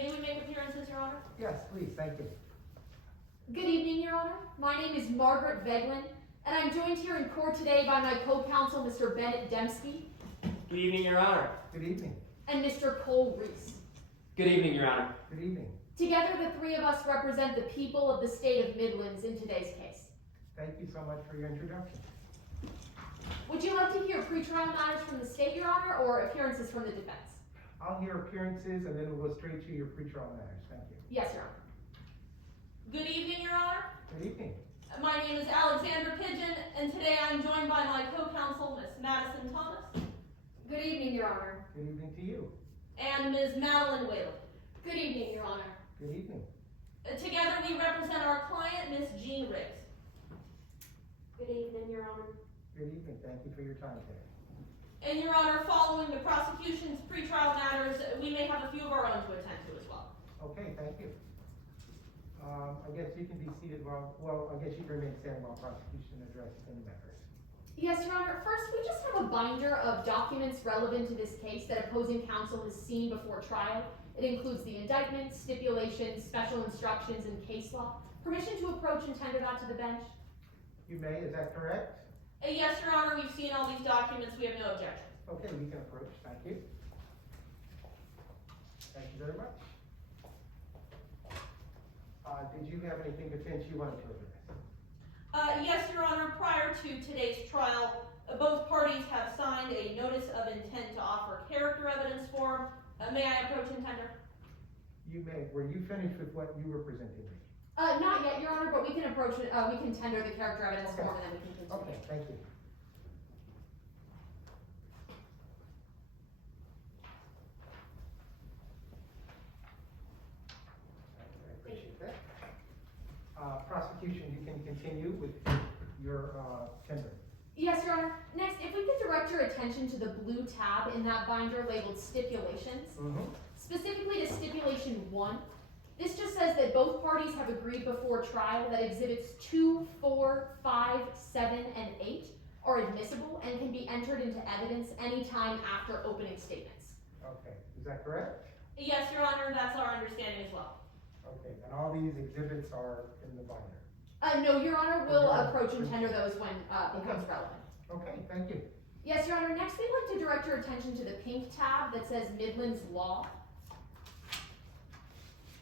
May we make appearances, Your Honor? Yes, please, thank you. Good evening, Your Honor. My name is Margaret Veglin, and I'm joined here in court today by my co-counsel, Mr. Bennett Dembski. Good evening, Your Honor. Good evening. And Mr. Cole Reese. Good evening, Your Honor. Good evening. Together, the three of us represent the people of the state of Midlands in today's case. Thank you so much for your introduction. Would you like to hear pretrial matters from the state, Your Honor, or appearances from the defense? I'll hear appearances and then we'll go straight to your pretrial matters. Thank you. Yes, Your Honor. Good evening, Your Honor. Good evening. My name is Alexandra Pigeon, and today I'm joined by my co-counsel, Ms. Madison Thomas. Good evening, Your Honor. Good evening to you. And Ms. Madeline Whalen. Good evening, Your Honor. Good evening. Together we represent our client, Ms. Jean Riggs. Good evening, Your Honor. Good evening. Thank you for your time today. And Your Honor, following the prosecution's pretrial matters, we may have a few of our own to attend to as well. Okay, thank you. I guess you can be seated I guess you can remain standing while prosecution addresses any matters. Yes, Your Honor. First, we just have a binder of documents relevant to this case that opposing counsel has seen before trial. It includes the indictment, stipulations, special instructions, and case law. Permission to approach and tender that to the bench? You may, is that correct? Yes, Your Honor, we've seen all these documents. We have no objections. Okay, we can approach. Thank you. Thank you very much. Did you have anything defense you wanted to address? Yes, Your Honor, prior to today's trial, both parties have signed a notice of intent to offer character evidence form. May I approach and tender? You may. Were you finished with what you were presenting me? Not yet, Your Honor, but we can approach it, we can tender the character evidence Okay. form and then we can continue. Okay, thank you. I appreciate that. Prosecution, you can continue with your tender. Yes, Your Honor. Next, if we could direct your attention to the blue tab in that binder labeled stipulations, specifically to stipulation 1. This just says that both parties have agreed before trial that exhibits 2, 4, 5, 7, and 8 are admissible and can be entered into evidence anytime after opening statements. Okay, is that correct? Yes, Your Honor, that's our understanding as well. Okay, and all these exhibits are in the binder. No, Your Honor, we'll Okay. approach and tender those when it becomes relevant. Okay, thank you. Yes, Your Honor. Next, we'd like to direct your attention to the pink tab that says Midlands Law.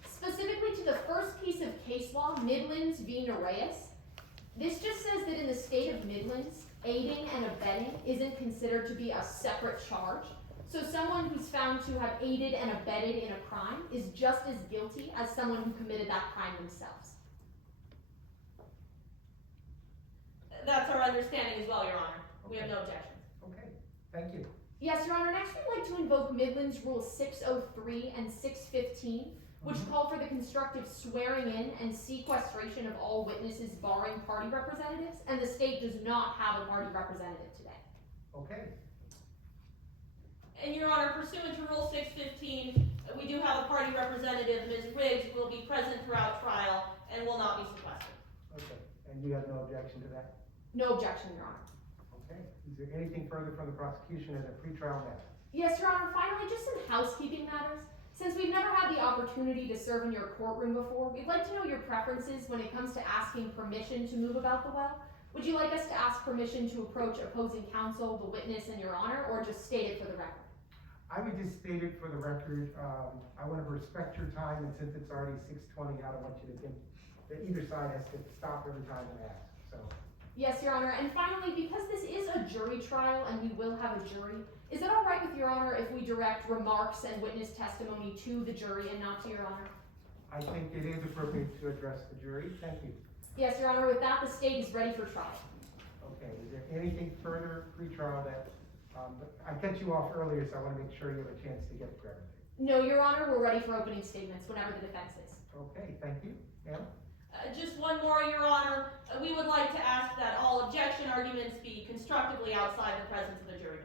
Specifically to the first piece of case law, Midlands v. Nereus. This just says that in the state of Midlands, aiding and abetting isn't considered to be a separate charge. So someone who's found to have aided and abetted in a crime is just as guilty as someone who committed that crime themselves. That's our understanding as well, Your Honor. We have no objections. Okay, thank you. Yes, Your Honor. Next, we'd like to invoke Midlands Rule 603 and 615, which call for the constructive swearing in and sequestration of all witnesses barring party representatives, and the state does not have a party representative today. Okay, And Your Honor, pursuant to Rule 615, we do have a party representative, Ms. Riggs, will be present throughout trial and will not be sequestered. okay. And you have no objection to that? No objection, Your Honor. Okay. Is there anything further from the prosecution as a pretrial matter? Yes, Your Honor. Finally, just some housekeeping matters. Since we've never had the opportunity to serve in your courtroom before, we'd like to know your preferences when it comes to asking permission to move about the well. Would you like us to ask permission to approach opposing counsel, the witness, and Your Honor, or just state it for the record? I would just state it for the record. I want to respect your time, and since it's already 6:20, I don't want you to think that either side has to stop every time and ask. So, Yes, Your Honor. And finally, because this is a jury trial and we will have a jury, is it all right with Your Honor if we direct remarks and witness testimony to the jury and not to Your Honor? I think it is appropriate to address the jury. Thank you. Yes, Your Honor. With that, the state is ready for trial. Okay, is there anything further pretrial that, I cut you off earlier, so I want to make sure you have a chance to get through everything. No, Your Honor. We're ready for opening statements whenever the defense is. Okay, thank you. Ma'am? Just one more, Your Honor. We would like to ask that all objection arguments be constructively outside the presence of the jury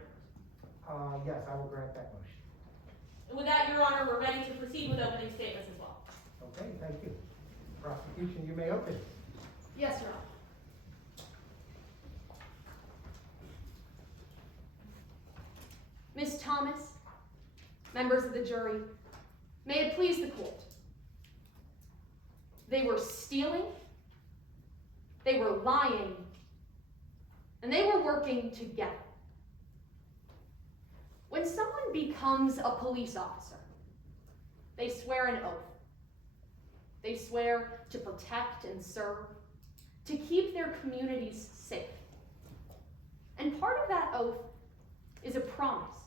members. Yes, I will grant that motion. With that, Your Honor, we're ready to proceed with opening statements as well. Okay, thank you. Prosecution, you may open. Yes, Your Honor. Ms. Thomas, members of the jury, May it please the court. They were stealing, they were lying, and they were working together. When someone becomes a police officer, they swear an oath. They swear to protect and serve, to keep their communities safe. And part of that oath is a promise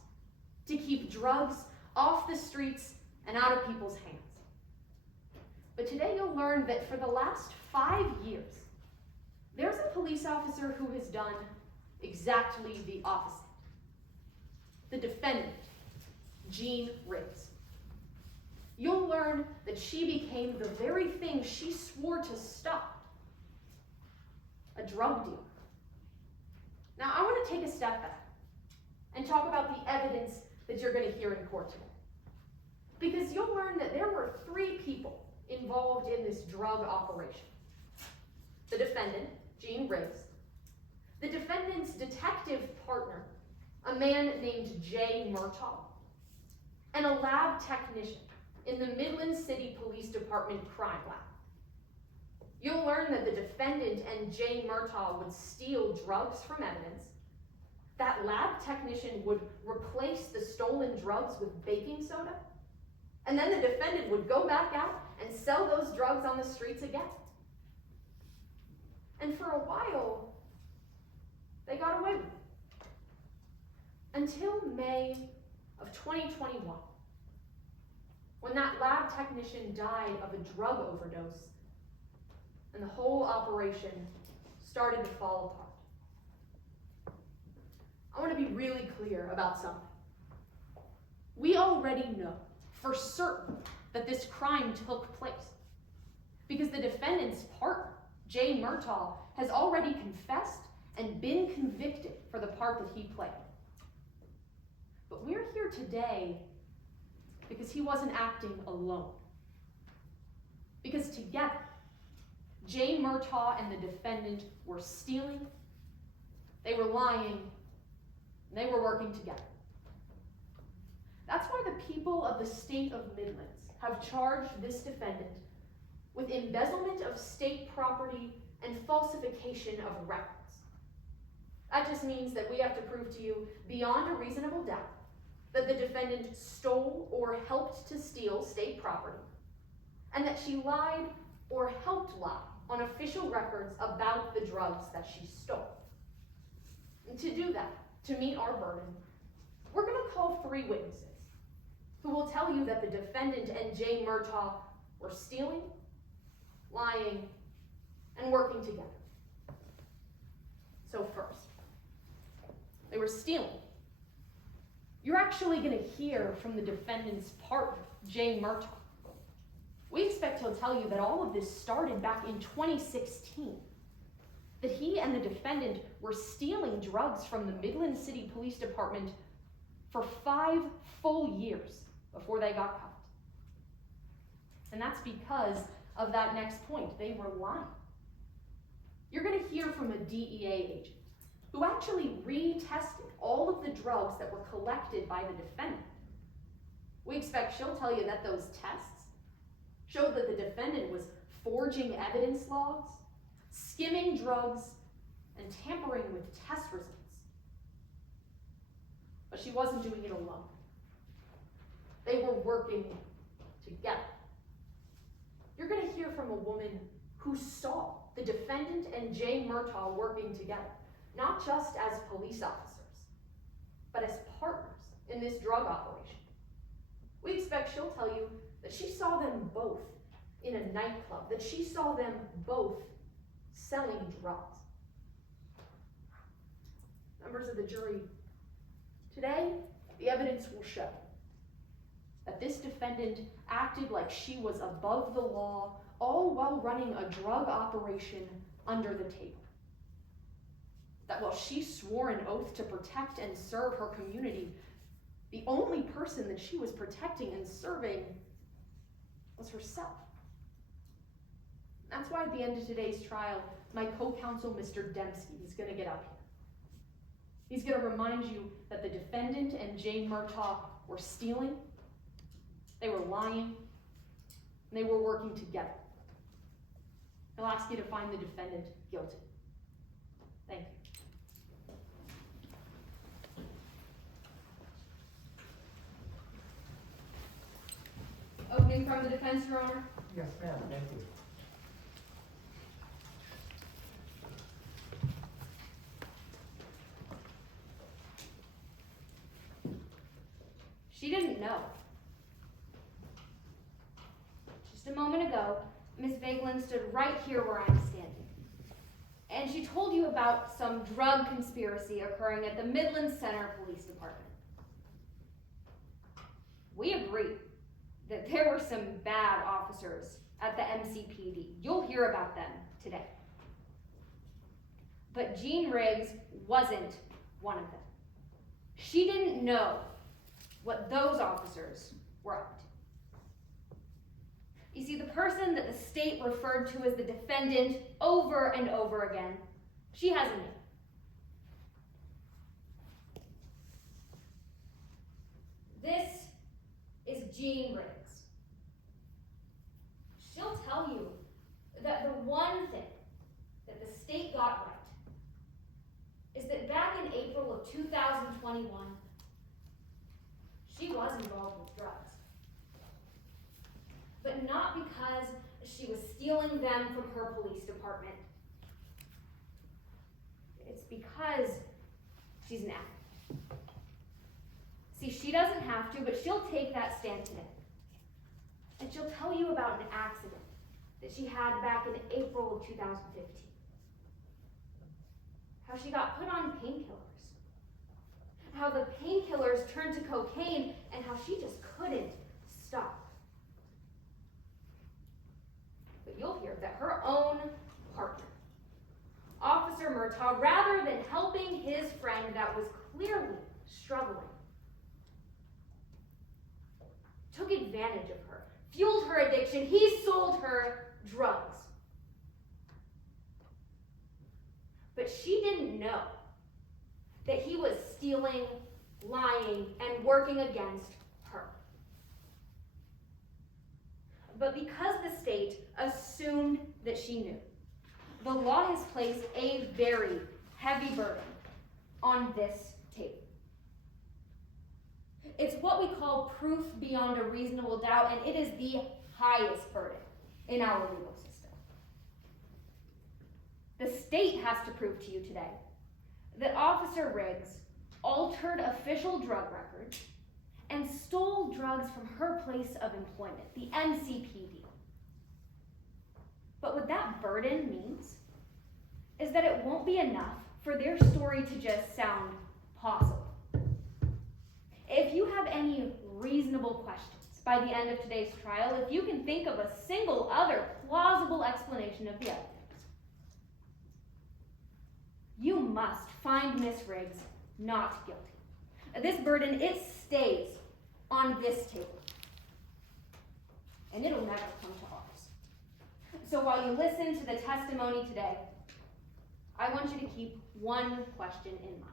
to keep drugs off the streets and out of people's hands. But today you'll learn that for the last 5 years, there's a police officer who has done exactly the opposite. The defendant, Jean Riggs. You'll learn that she became the very thing she swore to stop, a drug dealer. Now, I want to take a step back and talk about the evidence that you're going to hear in court today. Because you'll learn that there were 3 people involved in this drug operation. The defendant, Jean Riggs, the defendant's detective partner, a man named Jay Murtagh, and a lab technician in the Midland City Police Department crime lab. You'll learn that the defendant and Jay Murtagh would steal drugs from evidence. That lab technician would replace the stolen drugs with baking soda. And then the defendant would go back out and sell those drugs on the streets again. And for a while, they got away with it. Until May of 2021, when that lab technician died of a drug overdose and the whole operation started to fall apart. I want to be really clear about something. We already know for certain that this crime took place because the defendant's partner, Jay Murtagh, has already confessed and been convicted for the part that he played. But we're here today because he wasn't acting alone. Because together, Jay Murtagh and the defendant were stealing, they were lying, and they were working together. That's why the people of the state of Midlands have charged this defendant with embezzlement of state property and falsification of records. That just means that we have to prove to you beyond a reasonable doubt that the defendant stole or helped to steal state property, and that she lied or helped lie on official records about the drugs that she stole. And to do that, to meet our burden, we're going to call 3 witnesses who will tell you that the defendant and Jay Murtagh were stealing, lying, and working together. So first, they were stealing. You're actually going to hear from the defendant's partner, Jay Murtagh. We expect he'll tell you that all of this started back in 2016, that he and the defendant were stealing drugs from the Midland City Police Department for 5 full years before they got caught. And that's because of that next point. They were lying. You're going to hear from a DEA agent who actually retested all of the drugs that were collected by the defendant. We expect she'll tell you that those tests showed that the defendant was forging evidence logs, skimming drugs, and tampering with test results. But she wasn't doing it alone. They were working together. You're going to hear from a woman who saw the defendant and Jay Murtagh working together, not just as police officers, but as partners in this drug operation. We expect she'll tell you that she saw them both in a nightclub, that she saw them both selling drugs. Members of the jury, today the evidence will show that this defendant acted like she was above the law, all while running a drug operation under the table. That while she swore an oath to protect and serve her community, the only person that she was protecting and serving was herself. That's why at the end of today's trial, my co-counsel, Mr. Dembski, is going to get up here. He's going to remind you that the defendant and Jay Murtagh were stealing, They were lying, and they were working together. I'll ask you to find the defendant guilty. Thank you. Opening from the defense, Your Honor. Yes, ma'am, thank you. She didn't know. Just a moment ago, Miss Vagelin stood right here where I'm standing. And she told you about some drug conspiracy occurring at the Midland Center Police Department. We agree that there were some bad officers at the MCPD. You'll hear about them today. But Jean Riggs wasn't one of them. She didn't know what those officers were up to. You see, the person that the state referred to as the defendant over and over again, she has a name. This is Jean Riggs. She'll tell you that the one thing that the state got right is that back in April of 2021, she was involved with drugs. But not because she was stealing them from her police department. It's because she's an addict. See, she doesn't have to, but she'll take that stand today. And she'll tell you about an accident that she had back in April of 2015. How she got put on painkillers. How the painkillers turned to cocaine, and how she just couldn't stop. But you'll hear that her own partner, Officer Murtagh, rather than helping his friend that was clearly struggling, took advantage of her, fueled her addiction. He sold her drugs. But she didn't know that he was stealing, lying, and working against her. But because the state assumed that she knew, the law has placed a very heavy burden on this table. It's what we call proof beyond a reasonable doubt, and it is the highest burden in our legal system. The state has to prove to you today that Officer Riggs altered official drug records and stole drugs from her place of employment, the MCPD. But what that burden means is that it won't be enough for their story to just sound possible. If you have any reasonable questions by the end of today's trial, if you can think of a single other plausible explanation of the evidence, you must find Miss Riggs not guilty. This burden, it stays on this table. And it'll never come to ours. So while you listen to the testimony today, I want you to keep one question in mind.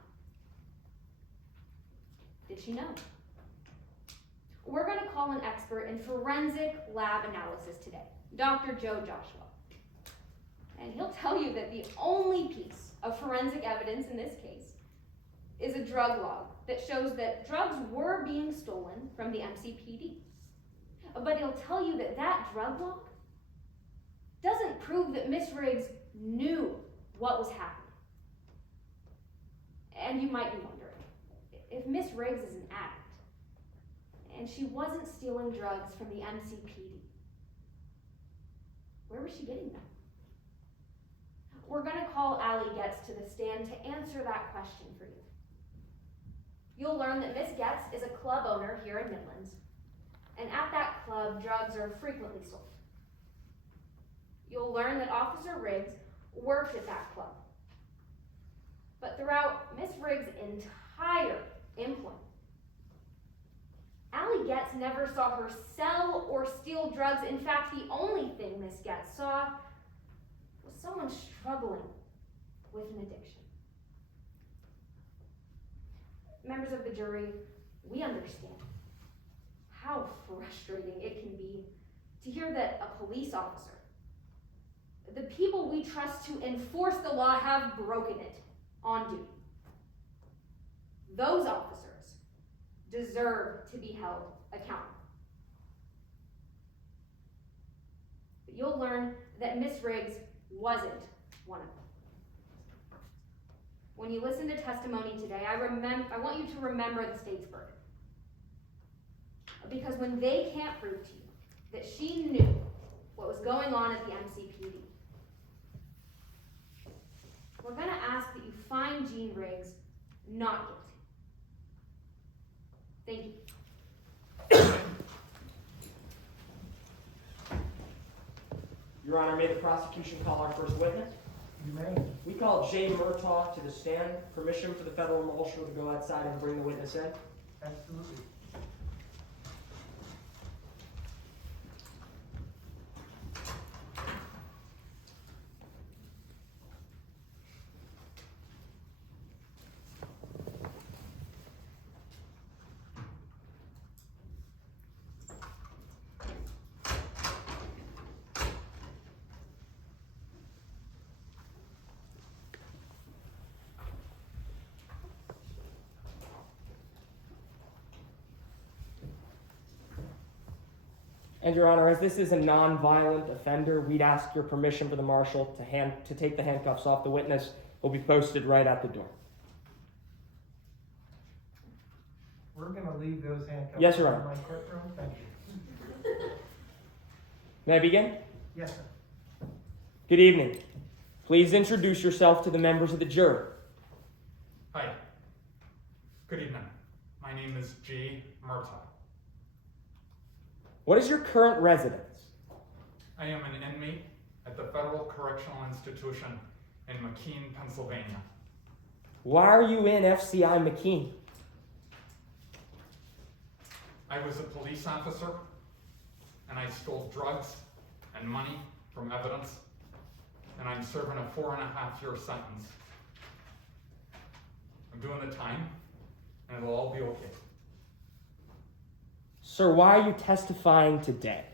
Did she know? We're going to call an expert in forensic lab analysis today, Dr. Joe Joshua. And he'll tell you that the only piece of forensic evidence in this case is a drug log that shows that drugs were being stolen from the MCPD. But he'll tell you that that drug log doesn't prove that Miss Riggs knew what was happening. And you might be wondering, if Miss Riggs is an addict, and she wasn't stealing drugs from the MCPD, where was she getting them? We're going to call Allie Getz to the stand to answer that question for you. You'll learn that Miss Getz is a club owner here in Midlands, and at that club, drugs are frequently sold. You'll learn that Officer Riggs worked at that club. But throughout Miss Riggs' entire employment, Allie Getz never saw her sell or steal drugs. In fact, the only thing Miss Getz saw was someone struggling with an addiction. Members of the jury, we understand how frustrating it can be to hear that a police officer, the people we trust to enforce the law, have broken it on duty. Those officers deserve to be held accountable. But you'll learn that Miss Riggs wasn't one of them. When you listen to testimony today, I want you to remember the state's verdict. Because when they can't prove to you that she knew what was going on at the MCPD, we're going to ask that you find Jean Riggs not guilty. Thank you. Your Honor, may the prosecution call our first witness? You may. We call Jay Murtagh to the stand. Permission for the federal marshal to go outside and bring the witness in? Absolutely. And Your Honor, as this is a non-violent offender, we'd ask your permission for the marshal to take the handcuffs off the witness. Will be posted right at the door. We're gonna leave those handcuffs Yes, Your in Honor. my courtroom. Thank you. May I begin? Yes, sir. Good evening. Please introduce yourself to the members of the jury. Hi. Good evening. My name is Jay Murtagh. What is your current residence? I am an inmate at the Federal Correctional Institution in McKean, Pennsylvania. Why are you in FCI McKean? I was a police officer, and I stole drugs and money from evidence, and I'm serving a 4.5-year sentence. I'm doing the time, and it'll all be okay. Sir, why are you testifying today?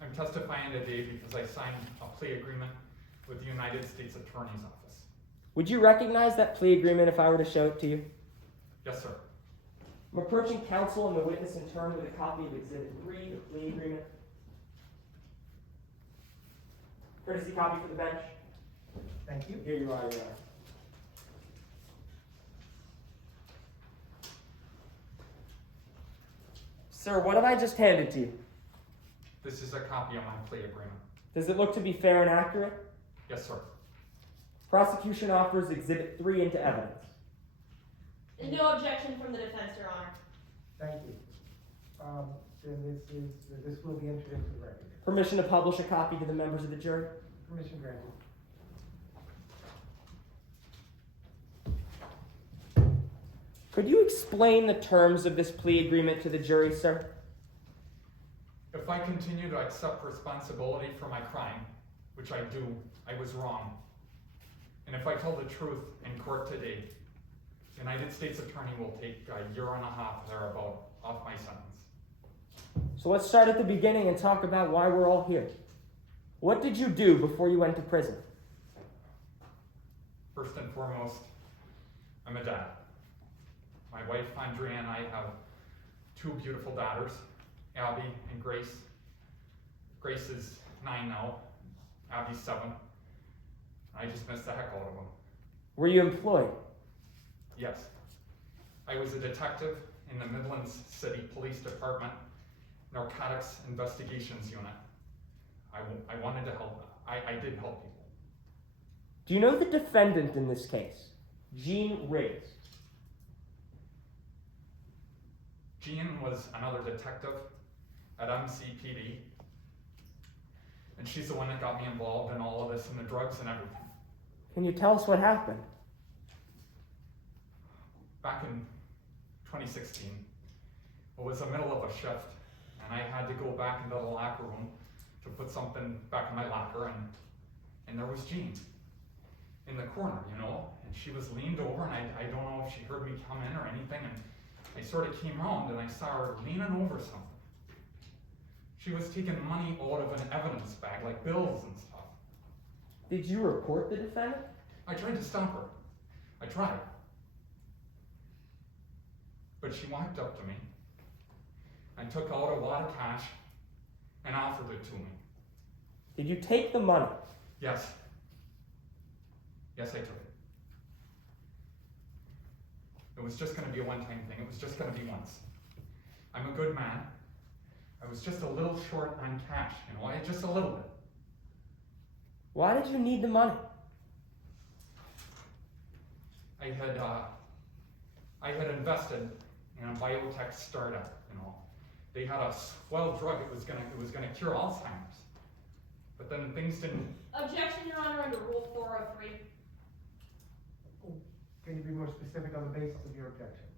I'm testifying today because I signed a plea agreement with the United States Attorney's Office. Would you recognize that plea agreement if I were to show it to you? Yes, sir. I'm approaching counsel and the witness in turn with a copy of Exhibit 3, the plea agreement. Courtesy copy for the bench. Thank you. Here you are, Your Honor. Sir, what have I just handed to you? This is a copy of my plea agreement. Does it look to be fair and accurate? Yes, sir. Prosecution offers Exhibit 3 into evidence. And no objection from the defense, Your Honor. Thank you. Then this will be entered into the record. Permission to publish a copy to the members of the jury? Permission granted. Could you explain the terms of this plea agreement to the jury, sir? If I continue to accept responsibility for my crime, which I do, I was wrong. And if I tell the truth in court today, the United States Attorney will take a 1.5 years thereabout off my sentence. So let's start at the beginning and talk about why we're all here. What did you do before you went to prison? First and foremost, I'm a dad. My wife, Andrea, and I have 2 beautiful daughters, Abby and Grace. Grace is 9 now, Abby's 7. I just missed the heck out of them. Were you employed? Yes. I was a detective in the Midlands City Police Department Narcotics Investigations Unit. I wanted to help. I did help people. Do you know the defendant in this case, Jean Riggs? Jean was another detective at MCPD, and she's the one that got me involved in all of this and the drugs and everything. Can you tell us what happened? Back in 2016, it was the middle of a shift, and I had to go back into the locker room to put something back in my locker, and there was Jean in the corner, and she was leaned over, and I don't know if she heard me come in or anything, and I sort of came around and I saw her leaning over something. She was taking money out of an evidence bag, like bills and stuff. Did you report the defendant? I tried to stop her. I tried. But she walked up to me and took out a wad of cash and offered it to me. Did you take the money? Yes. Yes, I took it. It was just going to be a one-time thing. It was just going to be once. I'm a good man. I was just a little short on cash, just a little bit. Why did you need the money? I had invested in a biotech startup, They had a swell drug. It was gonna cure Alzheimer's. But then things didn't. Objection, Your Honor, under Rule 403. Can you be more specific on the basis of your objection?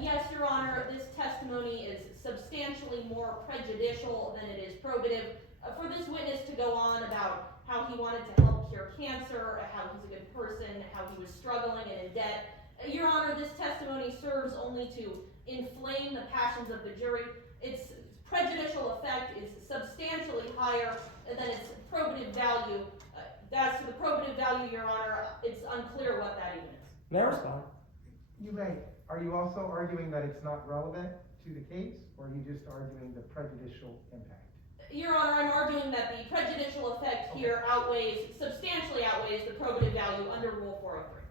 Yes, Your Honor, this testimony is substantially more prejudicial than it is probative. For this witness to go on about how he wanted to help cure cancer, how he's a good person, how he was struggling and in debt. Your Honor, this testimony serves only to inflame the passions of the jury. Its prejudicial effect is substantially higher than its probative value. As to the probative value, Your Honor, it's unclear what that even is. May I respond? You may. Are you also arguing that it's not relevant to the case, or are you just arguing the prejudicial impact? Your Honor, I'm arguing that the prejudicial effect here substantially outweighs the probative value under Rule 403.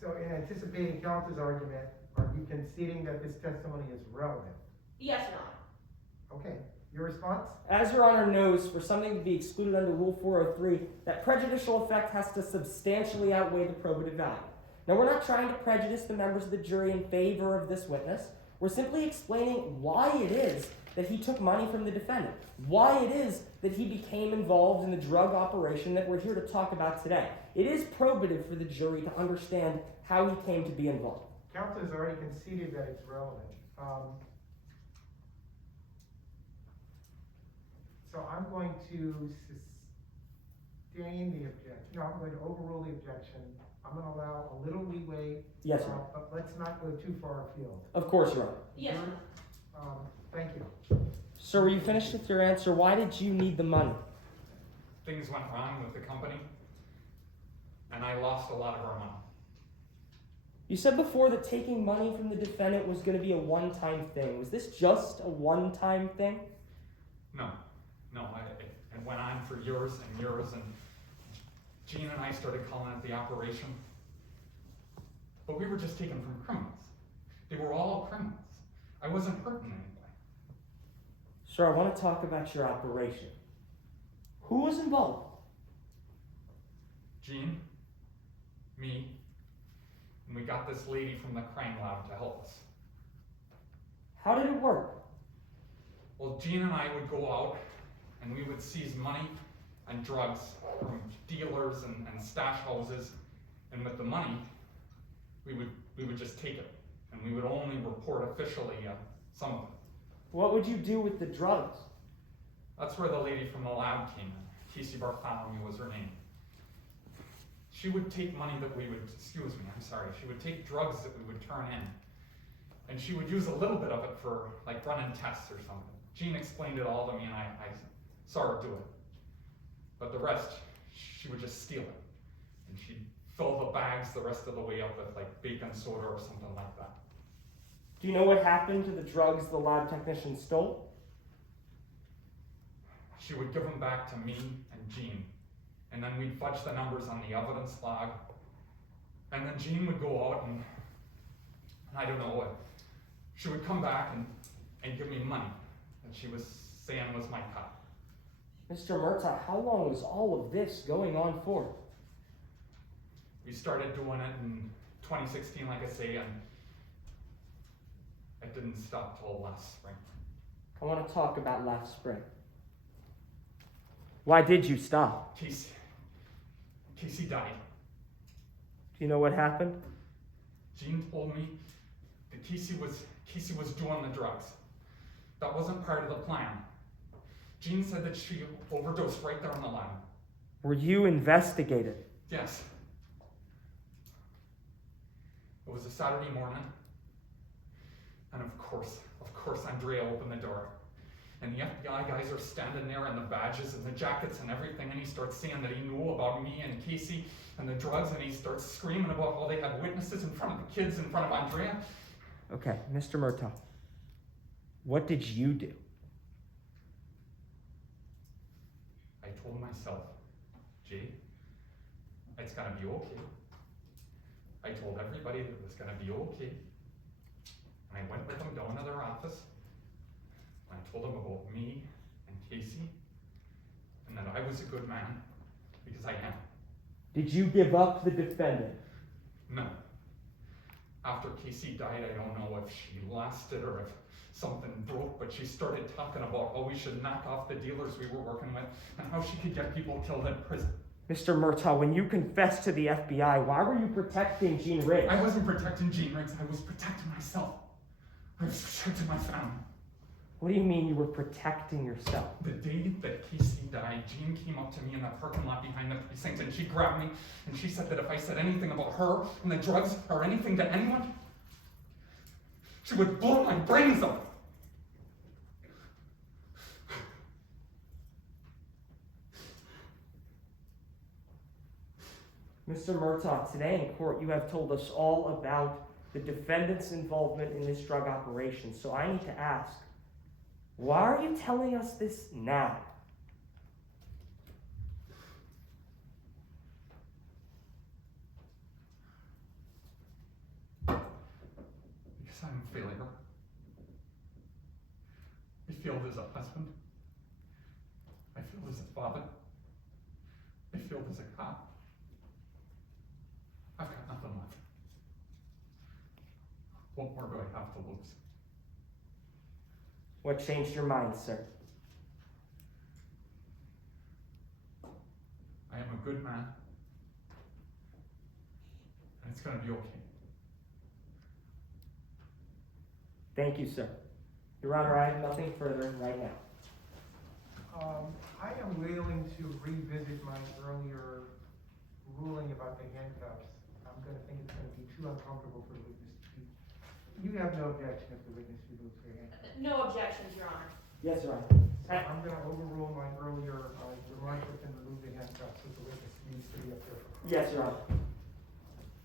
So in anticipating counsel's argument, are you conceding that this testimony is relevant? Yes, Your Honor. Okay. Your response? As Your Honor knows, for something to be excluded under Rule 403, that prejudicial effect has to substantially outweigh the probative value. Now, we're not trying to prejudice the members of the jury in favor of this witness. We're simply explaining why it is that he took money from the defendant, why it is that he became involved in the drug operation that we're here to talk about today. It is probative for the jury to understand how he came to be involved. Counsel has already conceded that it's relevant. So I'm going to sustain the objection. No, I'm going to overrule the objection. I'm going to allow a little leeway. Yes, Your Honor. But let's not go too far afield. Of course, Your Honor. Yes, Your Honor. Thank you. Sir, were you finished with your answer? Why did you need the money? Things went wrong with the company, and I lost a lot of our money. You said before that taking money from the defendant was going to be a one-time thing. Was this just a one-time thing? No, it went on for years and years, and Gene and I started calling it the operation. But we were just taken from criminals. They were all criminals. I wasn't hurting anybody. Sir, I want to talk about your operation. Who was involved? Gene, me, and we got this lady from the crime lab to help us. How did it work? Well, Gene and I would go out and we would seize money and drugs from dealers and stash houses, and with the money, we would just take it, and we would only report officially some of it. What would you do with the drugs? That's where the lady from the lab came in. Casey Bartholomew was her name. She would take money that she would take drugs that we would turn in, and she would use a little bit of it for like running tests or something. Gene explained it all to me, and I saw her do it. But the rest, she would just steal it, and she'd fill the bags the rest of the way up with like baking soda or something like that. Do you know what happened to the drugs the lab technician stole? She would give them back to me and Gene, and then we'd fudge the numbers on the evidence log, and then Gene would go out and I don't know what. She would come back and give me money that she was saying was my cut. Mr. Murtagh, how long was all of this going on for? We started doing it in 2016, like I say, and it didn't stop till last spring. I want to talk about last spring. Why did you stop? Casey died. Do you know what happened? Gene told me that Casey was doing the drugs. That wasn't part of the plan. Gene said that she overdosed right there on the lab. Were you investigated? Yes. It was a Saturday morning, Of course, Andrea opened the door. And the FBI guys are standing there in the badges and the jackets and everything, and he starts saying that he knew about me and Casey and the drugs, and he starts screaming about how they had witnesses in front of the kids, in front of Andrea. Okay, Mr. Murtagh, what did you do? I told myself, Jay, it's gonna be okay. I told everybody that it was gonna be okay. And I went with them down to their office. And I told them about me and Casey, and that I was a good man, because I am. Did you give up the defendant? No. After Casey died, I don't know if she lost it or if something broke, but she started talking about how we should knock off the dealers we were working with and how she could get people killed in prison. Mr. Murtagh, when you confessed to the FBI, why were you protecting Jean Riggs? I wasn't protecting Jean Riggs, I was protecting myself. I was protecting my family. What do you mean you were protecting yourself? The day that Casey died, Jean came up to me in the parking lot behind the precinct and she grabbed me and she said that if I said anything about her and the drugs or anything to anyone, she would blow my brains out. Mr. Murtagh, today in court you have told us all about the defendant's involvement in this drug operation, so I need to ask, why are you telling us this now? Because I'm a failure. I failed as a husband. I failed as a father. I failed as a cop. I've got nothing left. What more do I have to lose? What changed your mind, sir? I am a good man. And it's gonna be okay. Thank you, sir. Your Honor, I have nothing further right now. I am willing to revisit my earlier ruling about the handcuffs. I'm gonna think it's gonna be too uncomfortable for the witness to be. You have no objection if the witness removes her handcuffs? No objections, Your Honor. Yes, Your So Honor. I'm gonna overrule my earlier remark and remove the handcuffs if the witness needs to be up there. Yes, Your Honor.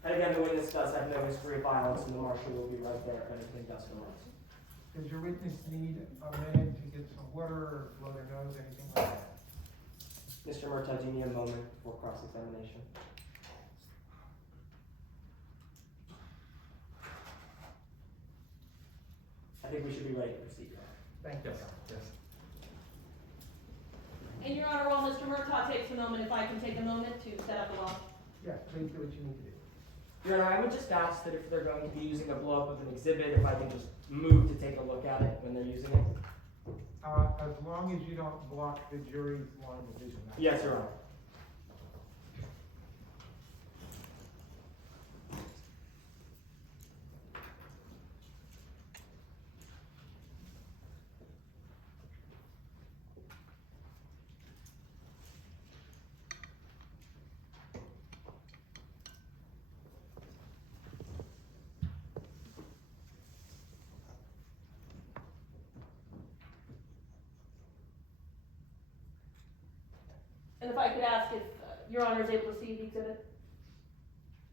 And again, the witness does have no history of violence, and the marshal will be right there if anything does go wrong. Does your witness need a minute to get some water or blow their nose, anything like that? Mr. Murtagh, do you need a moment for cross-examination? I think we should be ready to proceed, Your Honor. Thank you. Yes. And Your Honor, while Mr. Murtagh takes a moment, if I can take a moment to set up the law. Yeah, please do what you need to do. Your Honor, I would just ask that if they're going to be using a blow-up of an exhibit, if I can just move to take a look at it when they're using it. As long as you don't block the jury's line of vision. Yes, Your Honor. And if I could ask if Your Honor is able to see the exhibit?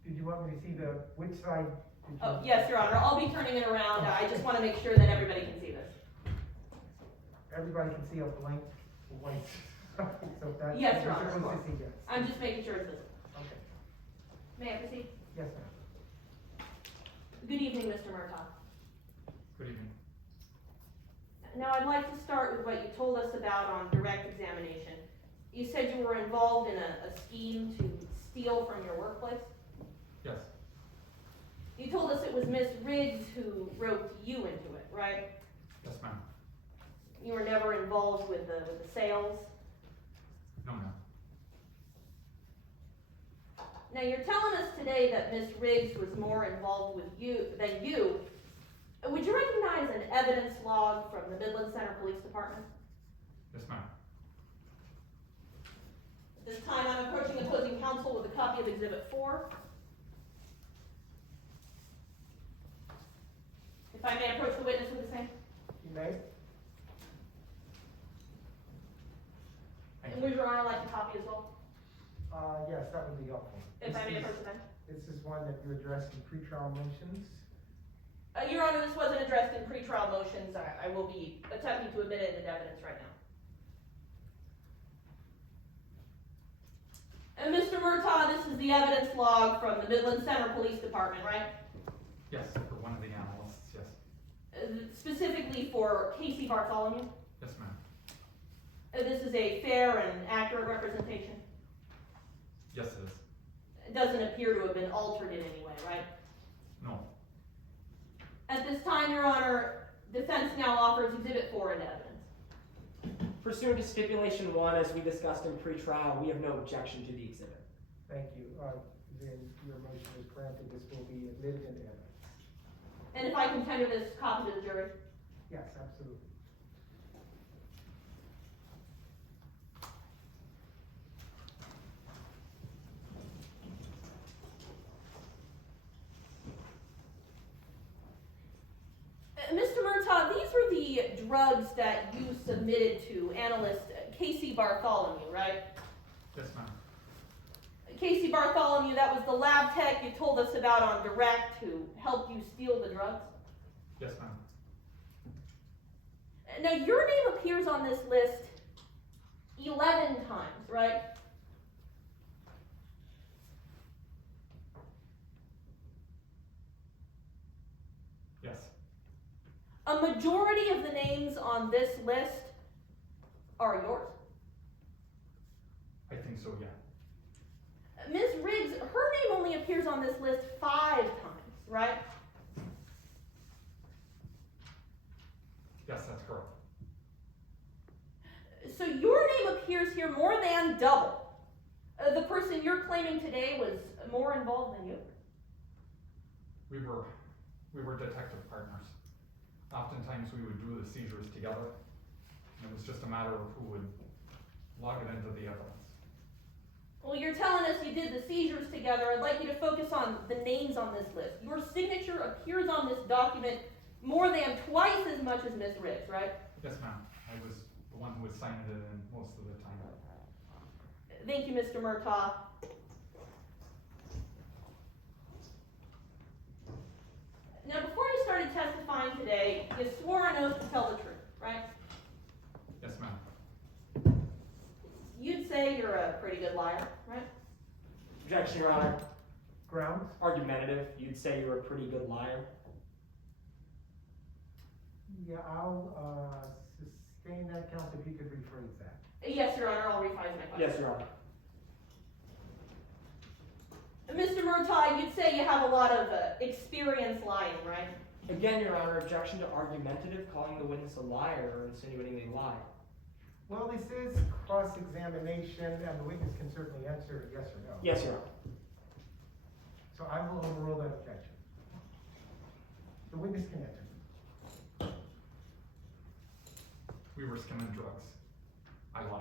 Did you want me to see which side? Did you- Oh, yes, Your Honor. I'll be turning it around. I just want to make sure that everybody can see this. Everybody can see a blank white. So that. Yes, Your you're Honor, of supposed to see, yes. I'm just making sure it's visible. Okay. May I proceed? Yes, ma'am. Good evening, Mr. Murtagh. Good evening. Now, I'd like to start with what you told us about on direct examination. You said you were involved in a scheme to steal from your workplace. Yes. You told us it was Miss Riggs who roped you into it, right? Yes, ma'am. You were never involved with the sales. No, ma'am. Now, you're telling us today that Miss Riggs was more involved with you than you. Would you recognize an evidence log from the Midland Center Police Department? Yes, ma'am. At this time, I'm approaching opposing counsel with a copy of Exhibit 4. If I may approach the witness with the same. You may. Thank And you. would Your Honor like a copy as well? Yes, that would be helpful. If I may This is- approach the bench. This is one that you addressed in pretrial motions. Your Honor, this wasn't addressed in pretrial motions. I will be attempting to admit it into evidence right now. And Mr. Murtagh, this is the evidence log from the Midland Center Police Department, right? Yes, for one of the analysts, yes. Specifically for Casey Bartholomew. Yes, ma'am. This is a fair and accurate representation. Yes, it is. It doesn't appear to have been altered in any way, right? No. At this time, Your Honor, defense now offers Exhibit 4 into evidence. Pursuant to stipulation 1, as we discussed in pretrial, we have no objection to the exhibit. Thank you. Then your motion is granted. This will be admitted into evidence. And if I can tender this copy to the jury. Yes, absolutely. Mr. Murtagh, these were the drugs that you submitted to analyst Casey Bartholomew, right? Yes, ma'am. Casey Bartholomew, that was the lab tech you told us about on Direct who helped you steal the drugs. Yes, ma'am. Now, your name appears on this list 11 times, right? Yes. A majority of the names on this list are yours. I think so, yeah. Ms. Riggs, her name only appears on this list 5 times, right? Yes, that's correct. So your name appears here more than double. The person you're claiming today was more involved than you. We were detective partners. Oftentimes we would do the seizures together, and it was just a matter of who would log it into the evidence. Well, you're telling us you did the seizures together. I'd like you to focus on the names on this list. Your signature appears on this document more than twice as much as Ms. Riggs, right? Yes, ma'am. I was the one who was signing it in most of the time. Thank you, Mr. Murtagh. Now, before you started testifying today, you swore an oath to tell the truth, right? Yes, ma'am. You'd say you're a pretty good liar, right? Objection, Your Honor. Grounds? Argumentative. You'd say you're a pretty good liar. Yeah, I'll sustain that, counsel, if you could rephrase that. Yes, Your Honor, I'll revise my question. Yes, Your Honor. Mr. Murtagh, you'd say you have a lot of experience lying, right? Again, Your Honor, objection to argumentative, calling the witness a liar or insinuating they lie. Well, this is cross-examination, and the witness can certainly answer yes or no. Yes, Your Honor. So I will overrule that objection. The witness can answer. We were skimming drugs. I lied.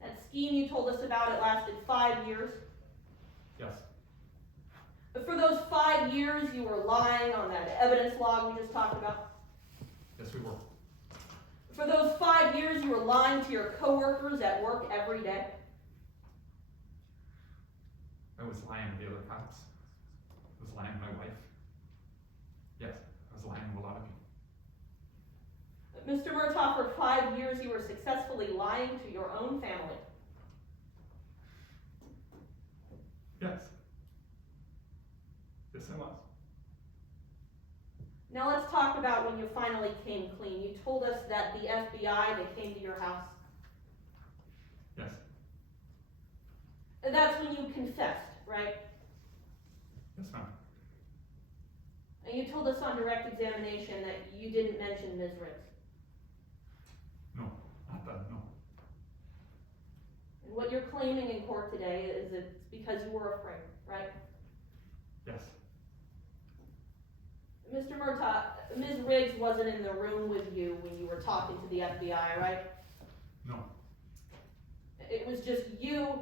That scheme you told us about, it lasted 5 years. Yes. But for those 5 years, you were lying on that evidence log we just talked about. Yes, we were. For those 5 years, you were lying to your coworkers at work every day. I was lying to the other cops. I was lying to my wife. Yes, I was lying to a lot of people. Mr. Murtagh, for 5 years, you were successfully lying to your own family. Yes. Yes, I was. Now let's talk about when you finally came clean. You told us that the FBI, they came to your house. Yes. And that's when you confessed, right? Yes, ma'am. And you told us on direct examination that you didn't mention Ms. Riggs. No, not that, no. And what you're claiming in court today is it's because you were afraid, right? Yes. Mr. Murtagh, Ms. Riggs wasn't in the room with you when you were talking to the FBI, right? No. It was just you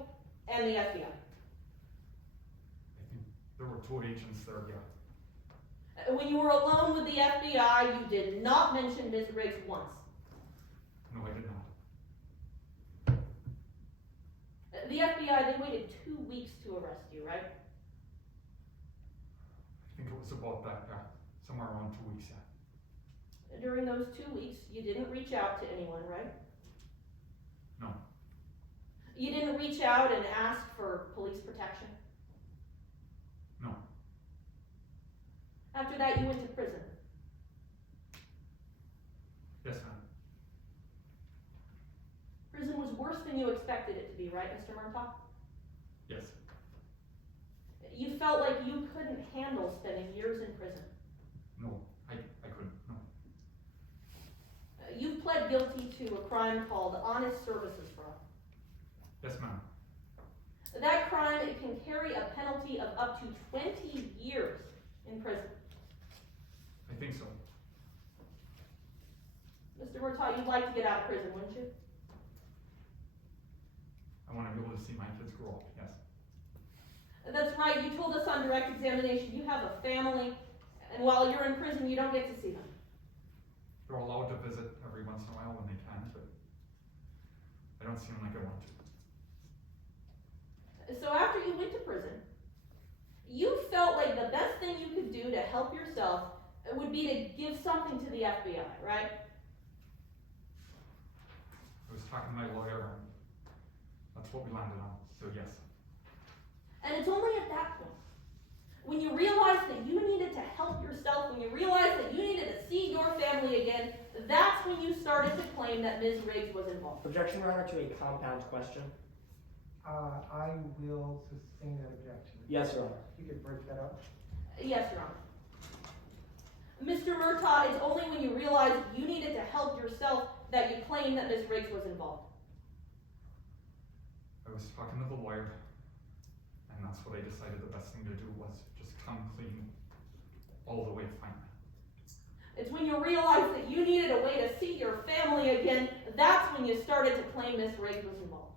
and the FBI. I think there were 2 agents there, yeah. When you were alone with the FBI, you did not mention Ms. Riggs once. No, I did not. The FBI, they waited 2 weeks to arrest you, right? I think it was about that, yeah. Somewhere around 2 weeks, yeah. During those 2 weeks, you didn't reach out to anyone, right? No. You didn't reach out and ask for police protection? No. After that, you went to prison. Yes, ma'am. Prison was worse than you expected it to be, right, Mr. Murtagh? Yes. You felt like you couldn't handle spending years in prison. No, I couldn't, no. You've pled guilty to a crime called honest services fraud. Yes, ma'am. That crime can carry a penalty of up to 20 years in prison. I think so. Mr. Murtagh, you'd like to get out of prison, wouldn't you? I want to be able to see my kids grow up, yes. That's right, you told us on direct examination you have a family, and while you're in prison, you don't get to see them. They're allowed to visit every once in a while when they can, but I don't see them like I want to. So after you went to prison, you felt like the best thing you could do to help yourself would be to give something to the FBI, right? I was talking to my lawyer, and that's what we landed on, so yes. And it's only at that point, when you realized that you needed to help yourself, when you realized that you needed to see your family again, that's when you started to claim that Ms. Riggs was involved. Objection, Your Honor, to a compound question. I will sustain that objection. Yes, Your Honor. You could break that up. Yes, Your Honor. Mr. Murtagh, it's only when you realized you needed to help yourself that you claim that Ms. Riggs was involved. I was talking to the lawyer, and that's what I decided the best thing to do was just come clean all the way finally. It's when you realized that you needed a way to see your family again, that's when you started to claim Ms. Riggs was involved.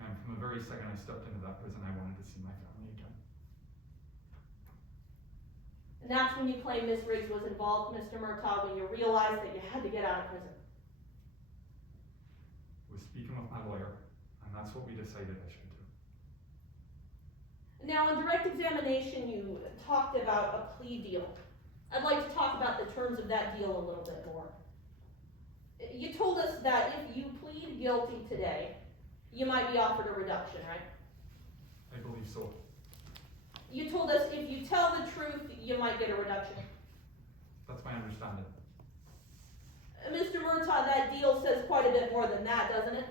And from the very second I stepped into that prison, I wanted to see my family again. And that's when you claim Ms. Riggs was involved, Mr. Murtagh, when you realized that you had to get out of prison. I was speaking with my lawyer, and that's what we decided I should do. Now, in direct examination, you talked about a plea deal. I'd like to talk about the terms of that deal a little bit more. You told us that if you plead guilty today, you might be offered a reduction, right? I believe so. You told us if you tell the truth, you might get a reduction. That's my understanding. Mr. Murtagh, that deal says quite a bit more than that, doesn't it?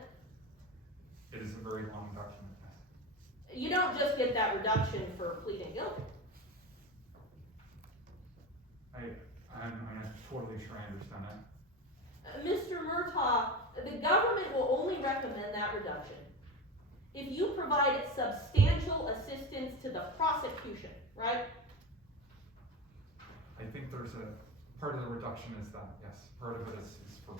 It is a very long document, yes. You don't just get that reduction for pleading guilty. I'm not totally sure I understand that. Mr. Murtagh, the government will only recommend that reduction if you provide substantial assistance to the prosecution, right? I think there's a part of the reduction is that, yes. Part of it is for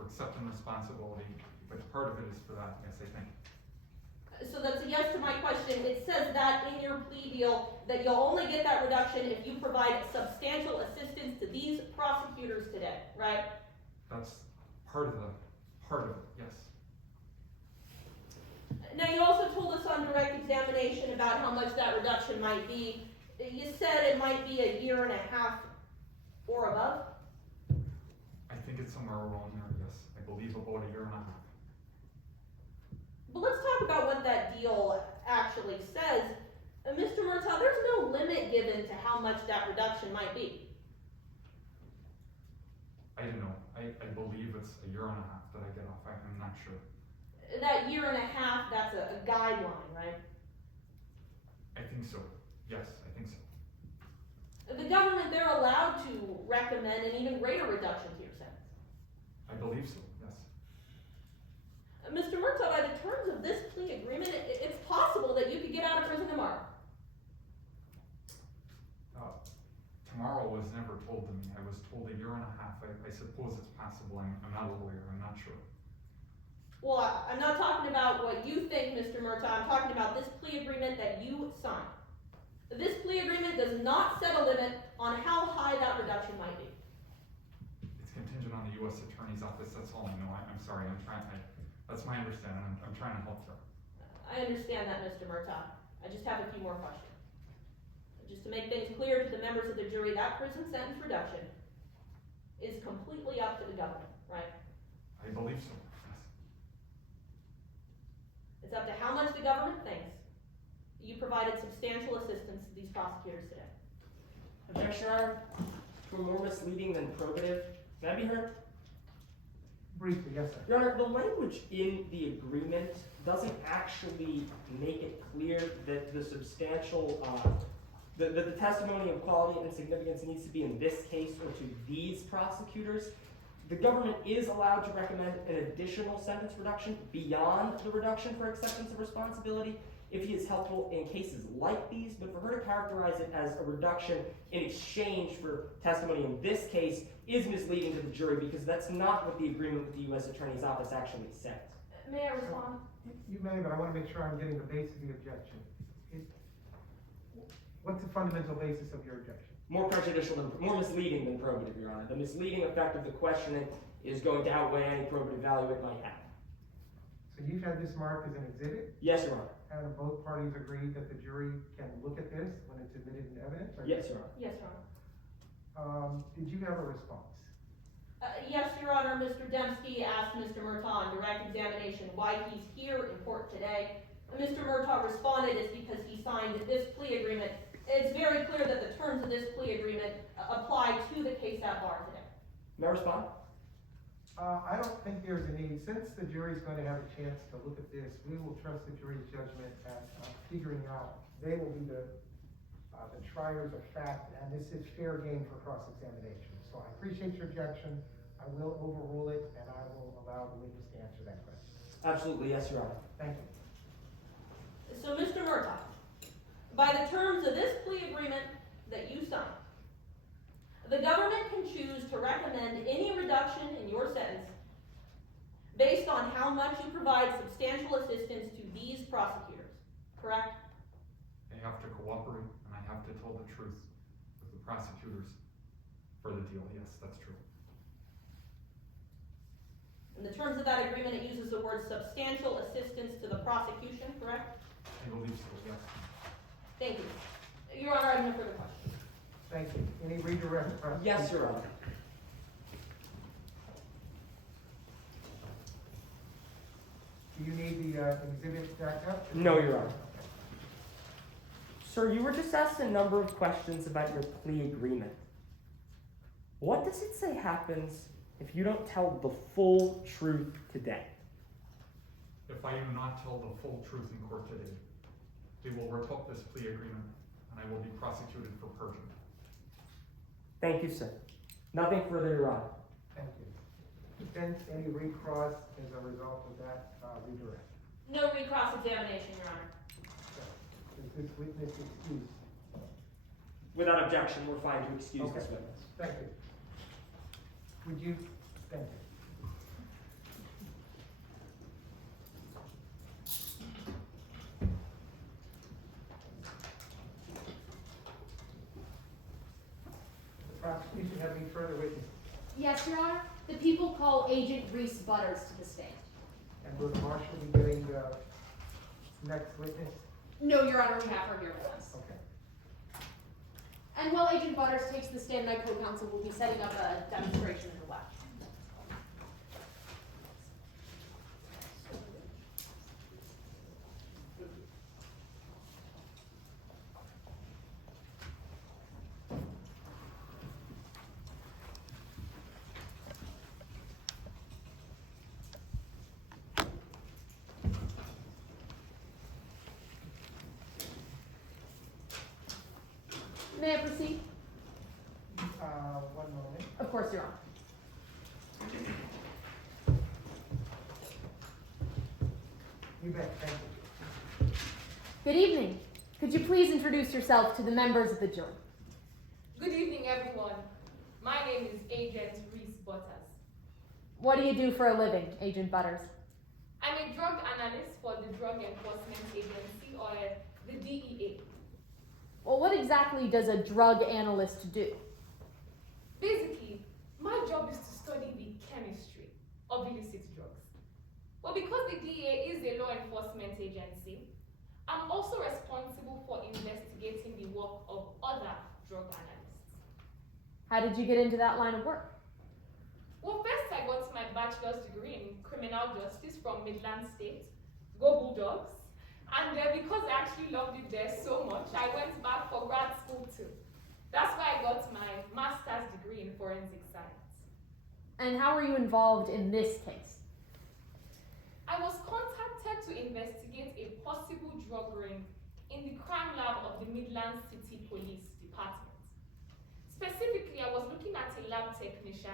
accepting responsibility, but part of it is for that, yes, I think. So that's a yes to my question. It says that in your plea deal that you'll only get that reduction if you provide substantial assistance to these prosecutors today, right? That's part of it, yes. Now, you also told us on direct examination about how much that reduction might be. You said it might be 1.5 years or above. I think it's somewhere around there, yes. I believe about 1.5 years. But let's talk about what that deal actually says. Mr. Murtagh, there's no limit given to how much that reduction might be. I don't know. I believe it's 1.5 years that I get off. I'm not sure. That 1.5 years, that's a guideline, right? I think so. Yes, I think so. The government, they're allowed to recommend an even greater reduction to your sentence. I believe so, yes. Mr. Murtagh, by the terms of this plea agreement, it's possible that you could get out of prison tomorrow. Tomorrow was never told to me. I was told 1.5 years. I suppose it's possible. I'm not a lawyer. I'm not sure. Well, I'm not talking about what you think, Mr. Murtagh. I'm talking about this plea agreement that you signed. This plea agreement does not set a limit on how high that reduction might be. It's contingent on the U.S. Attorney's Office, that's all I know. I'm sorry, that's my understanding. I'm trying to help you. I understand that, Mr. Murtagh. I just have a few more questions. Just to make things clear to the members of the jury, that prison sentence reduction is completely up to the government, right? I believe so, yes. It's up to how much the government thinks you provided substantial assistance to these prosecutors today. Objection, Your Honor. For more misleading than probative. Can I be heard? Briefly, yes, sir. Your Honor, the language in the agreement doesn't actually make it clear that the substantial, that the testimony of quality and significance needs to be in this case or to these prosecutors. The government is allowed to recommend an additional sentence reduction beyond the reduction for acceptance of responsibility if he is helpful in cases like these, but for her to characterize it as a reduction in exchange for testimony in this case is misleading to the jury because that's not what the agreement with the U.S. Attorney's Office actually says. May I respond? You may, but I want to make sure I'm getting the base of the objection. What's the fundamental basis of your objection? More misleading than probative, Your Honor. The misleading effect of the questioning is going to outweigh any probative value it might have. So you've had this marked as an exhibit, Yes, Your Honor. and both parties agreed that the jury can look at this when it's admitted in evidence? or- Yes, Your Honor. Yes, Your Honor. Did you have a response? Yes, Your Honor, Mr. Dembski asked Mr. Murtagh in direct examination why he's here in court today. Mr. Murtagh responded it's because he signed this plea agreement. It's very clear that the terms of this plea agreement apply to the case at bar today. May I respond? I don't think there's a need. Since the jury's going to have a chance to look at this, we will trust the jury's judgment at figuring out. They will be the triers of fact, and this is fair game for cross-examination. So I appreciate your objection. I will overrule it, and I will allow the witness to answer that question. Absolutely, yes, Your Honor. Thank you. So, Mr. Murtagh, by the terms of this plea agreement that you signed, the government can choose to recommend any reduction in your sentence based on how much you provide substantial assistance to these prosecutors, correct? I have to cooperate and I have to tell the truth with the prosecutors for the deal. Yes, that's true. In the terms of that agreement, it uses the word substantial assistance to the prosecution, correct? I believe so, yes. Thank you. Your Honor, I have no further questions. Thank you. Any redirect? Yes, Your Honor. Do you need the exhibit back up? No, Your Honor. Sir, you were just asked a number of questions about your plea agreement. What does it say happens if you don't tell the full truth today? If I do not tell the full truth in court today, they will revoke this plea agreement and I will be prosecuted for perjury. Thank you, sir. Nothing further, Your Honor. Thank you. Then any recross as a result of that redirect? No recross-examination, Your Honor. Is this witness excused? Without objection, we're fine to excuse Okay. this witness. Thank you. Would you, thank you. The prosecution have any further witnesses? Yes, Your Honor. The people call Agent Reese Butters to the stand. And will the marshal be getting the next witness? No, Your Honor, we have her here with us. Okay. And while Agent Butters takes the stand, my co-counsel will be setting up a demonstration in the left. May I proceed? One moment. Of course, Your Honor. You bet, thank you. Good evening. Could you please introduce yourself to the members of the jury? Good evening, everyone. My name is Agent Reese Butters. What do you do for a living, Agent Butters? I'm a drug analyst for the Drug Enforcement Agency, or the DEA. Well, what exactly does a drug analyst do? Basically, my job is to study the chemistry of illicit drugs. But because the DEA is a law enforcement agency, I'm also responsible for investigating the work of other drug analysts. How did you get into that line of work? Well, first I got my bachelor's degree in criminal justice from Midland State, go Bulldogs. And because I actually loved it there so much, I went back for grad school too. That's why I got my master's degree in forensic science. And how are you involved in this case? I was contacted to investigate a possible drug ring in the crime lab of the Midland City Police Department. Specifically, I was looking at a lab technician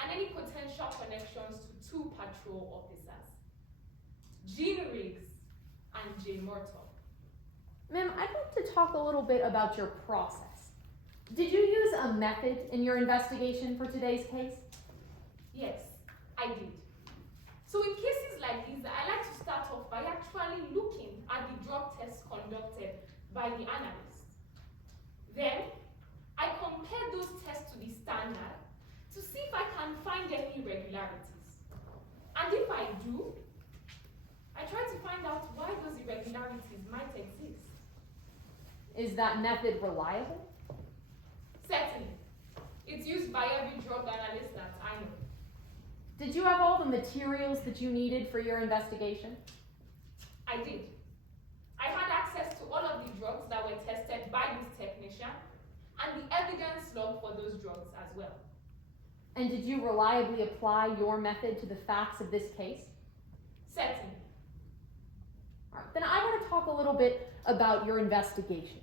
and any potential connections to two patrol officers, Gene Riggs and Jay Murtagh. Ma'am, I'd like to talk a little bit about your process. Did you use a method in your investigation for today's case? Yes, I did. So in cases like these, I like to start off by actually looking at the drug tests conducted by the analyst. Then, I compare those tests to the standard to see if I can find any irregularities. And if I do, I try to find out why those irregularities might exist. Is that method reliable? Certainly. It's used by every drug analyst that I know. Did you have all the materials that you needed for your investigation? I did. I had access to all of the drugs that were tested by this technician and the evidence log for those drugs as well. And did you reliably apply your method to the facts of this case? Certainly. All right, then I want to talk a little bit about your investigation.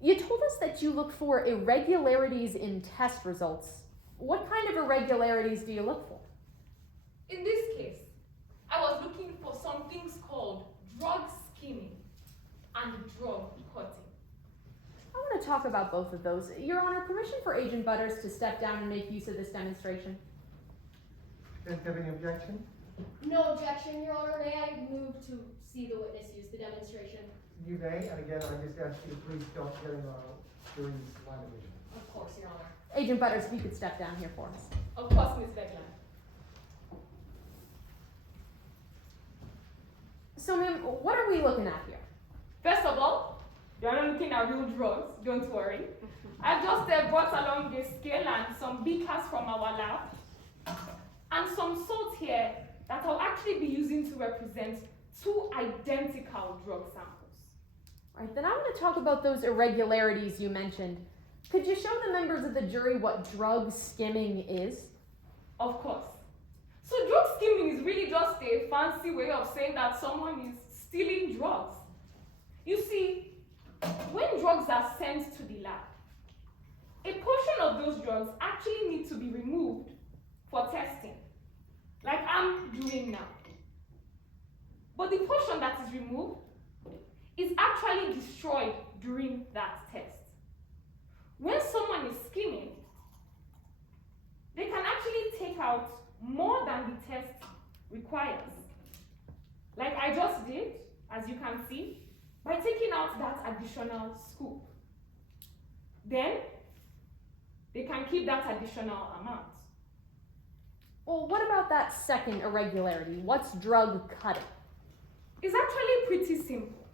You told us that you look for irregularities in test results. What kind of irregularities do you look for? In this case, I was looking for some things called drug skimming and drug cutting. I want to talk about both of those. Your Honor, permission for Agent Butters to step down and make use of this demonstration. Does you have any objection? No objection, Your Honor. May I move to see the witness use the demonstration? You may, and again, I just ask you to please don't get in during this line of vision. Of course, Your Honor. Agent Butters, if you could step down here for us. Of course, Ms. Beckland. So, ma'am, what are we looking at here? First of all, you're not looking at real drugs, don't worry. I've just brought along a scale and some beakers from our lab, and some salt here that I'll actually be using to represent two identical drug samples. All right, then I want to talk about those irregularities you mentioned. Could you show the members of the jury what drug skimming is? Of course. So drug skimming is really just a fancy way of saying that someone is stealing drugs. You see, when drugs are sent to the lab, a portion of those drugs actually need to be removed for testing, like I'm doing now. But the portion that is removed is actually destroyed during that test. When someone is skimming, they can actually take out more than the test requires. Like I just did, as you can see, by taking out that additional scoop. Then, they can keep that additional amount. Well, what about that second irregularity? What's drug cutting? It's actually pretty simple.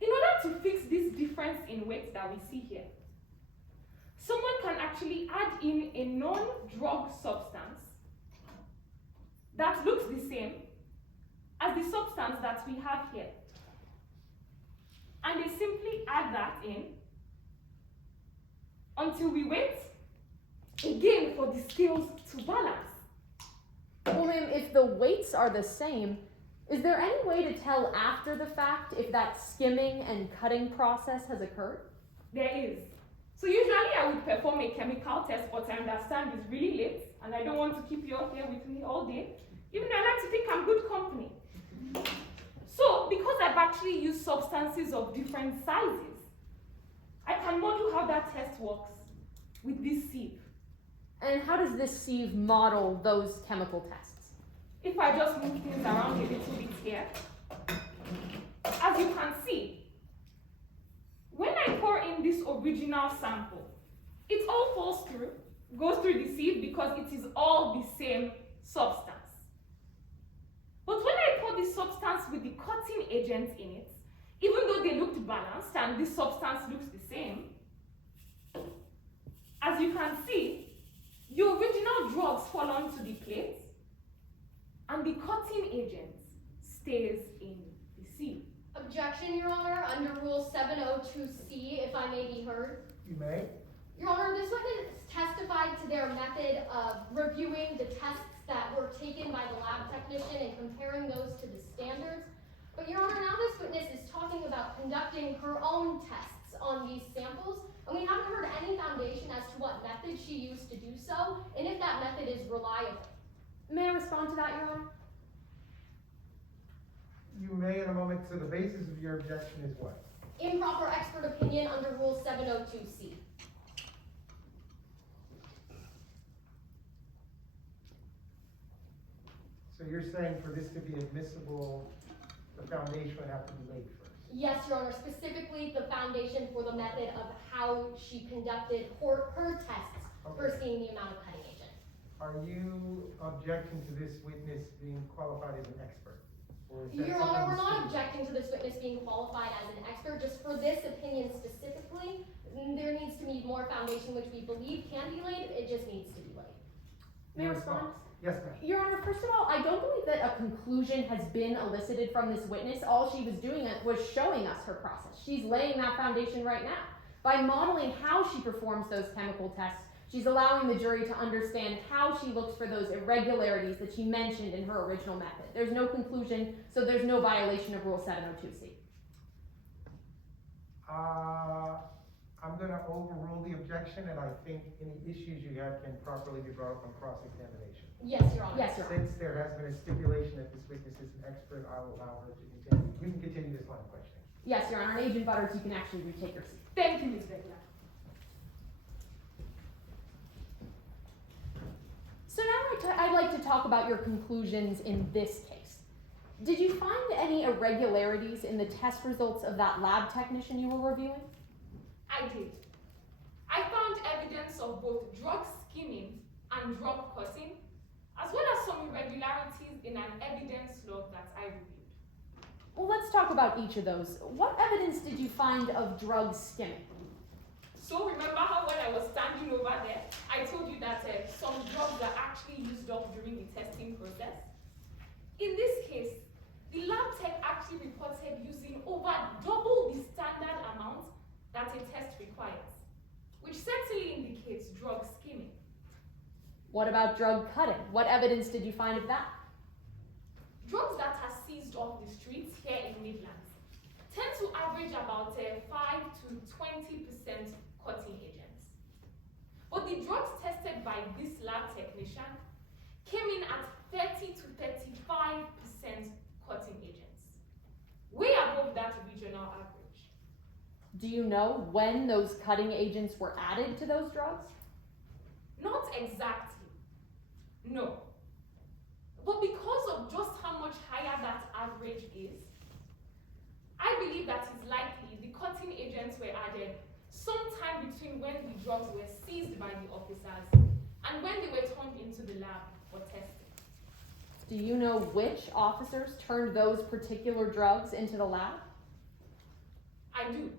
In order to fix this difference in weight that we see here, someone can actually add in a non-drug substance that looks the same as the substance that we have here. And they simply add that in until we wait again for the scales to balance. Well, ma'am, if the weights are the same, is there any way to tell after the fact if that skimming and cutting process has occurred? There is. So usually I would perform a chemical test, but I understand it's really late and I don't want to keep you up here with me all day, even though I like to think I'm good company. So because I've actually used substances of different sizes, I can model how that test works with this sieve. And how does this sieve model those chemical tests? If I just move things around a little bit here, as you can see, when I pour in this original sample, it all falls through, goes through the sieve because it is all the same substance. But when I pour the substance with the cutting agent in it, even though they looked balanced and this substance looks the same, as you can see, the original drugs fall onto the plate and the cutting agent stays in the sieve. Objection, Your Honor, under Rule 702C, if I may be heard. You may. Your Honor, this witness testified to their method of reviewing the tests that were taken by the lab technician and comparing those to the standards. But Your Honor, now this witness is talking about conducting her own tests on these samples, and we haven't heard any foundation as to what method she used to do so, and if that method is reliable. May I respond to that, Your Honor? You may in a moment. So the basis of your objection is what? Improper expert opinion under Rule 702C. So you're saying for this to be admissible, the foundation would have to be laid first? Yes, Your Honor, specifically the foundation for the method of how she conducted her tests for seeing the amount of cutting agent. Are you objecting to this witness being qualified as an expert? Or is that Your Honor, something we're not distinct? objecting to this witness being qualified as an expert. Just for this opinion specifically, there needs to be more foundation, which we believe can be laid. It just needs to be laid. May I Your respond? response? Yes, ma'am. Your Honor, first of all, I don't believe that a conclusion has been elicited from this witness. All she was doing was showing us her process. She's laying that foundation right now. By modeling how she performs those chemical tests, she's allowing the jury to understand how she looks for those irregularities that she mentioned in her original method. There's no conclusion, so there's no violation of Rule 702C. I'm going to overrule the objection, and I think any issues you have can properly be brought up on cross-examination. Yes, Your Honor. Yes, Your Honor. Since there has been a stipulation that this witness is an expert, I will allow her to continue. You can continue this line of questioning. Yes, Your Honor. And Agent Butters, you can actually retake your seat. Thank you, Ms. Begla. So now I'd like to talk about your conclusions in this case. Did you find any irregularities in the test results of that lab technician you were reviewing? I did. I found evidence of both drug skimming and drug cutting, as well as some irregularities in an evidence log that I reviewed. Well, let's talk about each of those. What evidence did you find of drug skimming? So remember how when I was standing over there, I told you that some drugs are actually used up during the testing process? In this case, the lab tech actually reported using over double the standard amount that a test requires, which certainly indicates drug skimming. What about drug cutting? What evidence did you find of that? Drugs that are seized off the streets here in Midlands tend to average about 5 to 20% cutting agents. But the drugs tested by this lab technician came in at 30 to 35% cutting agents, way above that regional average. Do you know when those cutting agents were added to those drugs? Not exactly, no. But because of just how much higher that average is, I believe that it's likely the cutting agents were added sometime between when the drugs were seized by the officers and when they were turned into the lab for testing. Do you know which officers turned those particular drugs into the lab? I do.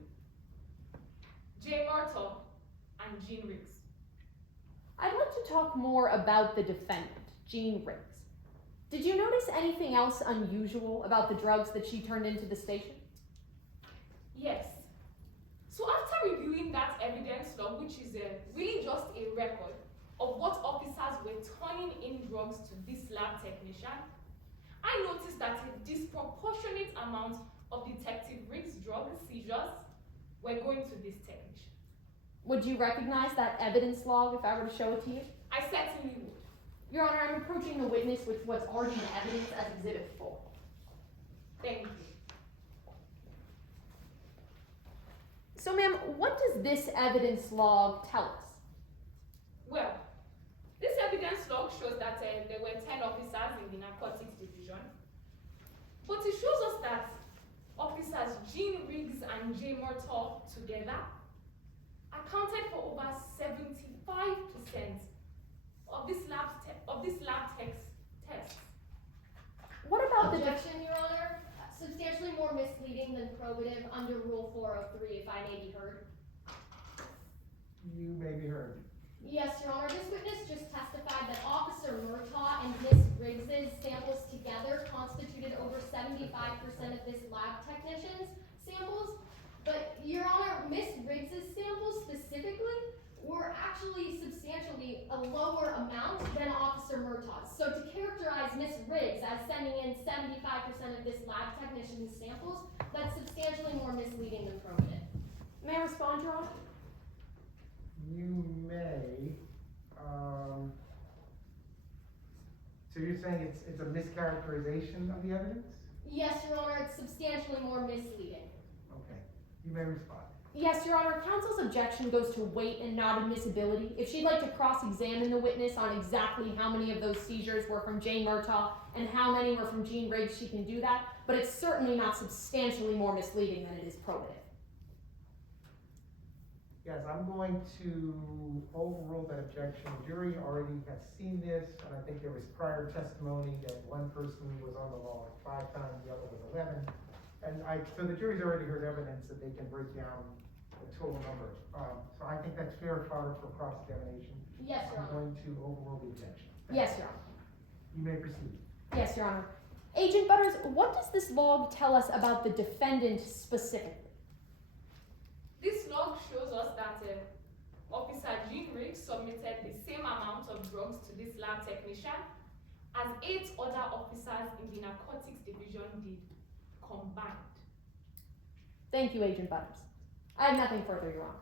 Jay Murtagh and Jean Riggs. I'd like to talk more about the defendant, Jean Riggs. Did you notice anything else unusual about the drugs that she turned into the station? Yes. So after reviewing that evidence log, which is really just a record of what officers were turning in drugs to this lab technician, I noticed that a disproportionate amount of Detective Riggs' drug seizures were going to this technician. Would you recognize that evidence log if I were to show it to you? I certainly would. Your Honor, I'm approaching the witness with what's already in evidence as Exhibit 4. Thank you. So, ma'am, what does this evidence log tell us? Well, this evidence log shows that there were 10 officers in the narcotics division, but it shows us that Officers Jean Riggs and Jay Murtagh together accounted for over 75% of this lab tests. What about the Objection, Your Honor. Substantially more misleading than probative under Rule 403, if I may be heard. You may be heard. Yes, Your Honor. This witness just testified that Officer Murtagh and Miss Riggs's samples together constituted over 75% of this lab technician's samples. But, Your Honor, Miss Riggs's samples specifically were actually substantially a lower amount than Officer Murtagh's. So to characterize Miss Riggs as sending in 75% of this lab technician's samples, that's substantially more misleading than probative. May I respond, Your Honor? You may, so you're saying it's a mischaracterization of the evidence? Yes, Your Honor, it's substantially more misleading. Okay, you may respond. Yes, Your Honor. Counsel's objection goes to weight and not admissibility. If she'd like to cross-examine the witness on exactly how many of those seizures were from Jay Murtagh and how many were from Jean Riggs, she can do that, but it's certainly not substantially more misleading than it is probative. Yes, I'm going to overrule that objection. The jury already has seen this, and I think there was prior testimony that one person was on the law 5 times, the other was 11. And so the jury's already heard evidence that they can break down the total number. So I think that's fair fodder for cross-examination. Yes, Your I'm Honor. going to overrule the objection. Yes, Your Honor. You may proceed. Yes, Your Honor. Agent Butters, what does this log tell us about the defendant specifically? This log shows us that Officer Jean Riggs submitted the same amount of drugs to this lab technician as 8 other officers in the narcotics division did combined. Thank you, Agent Butters. I have nothing further, Your Honor.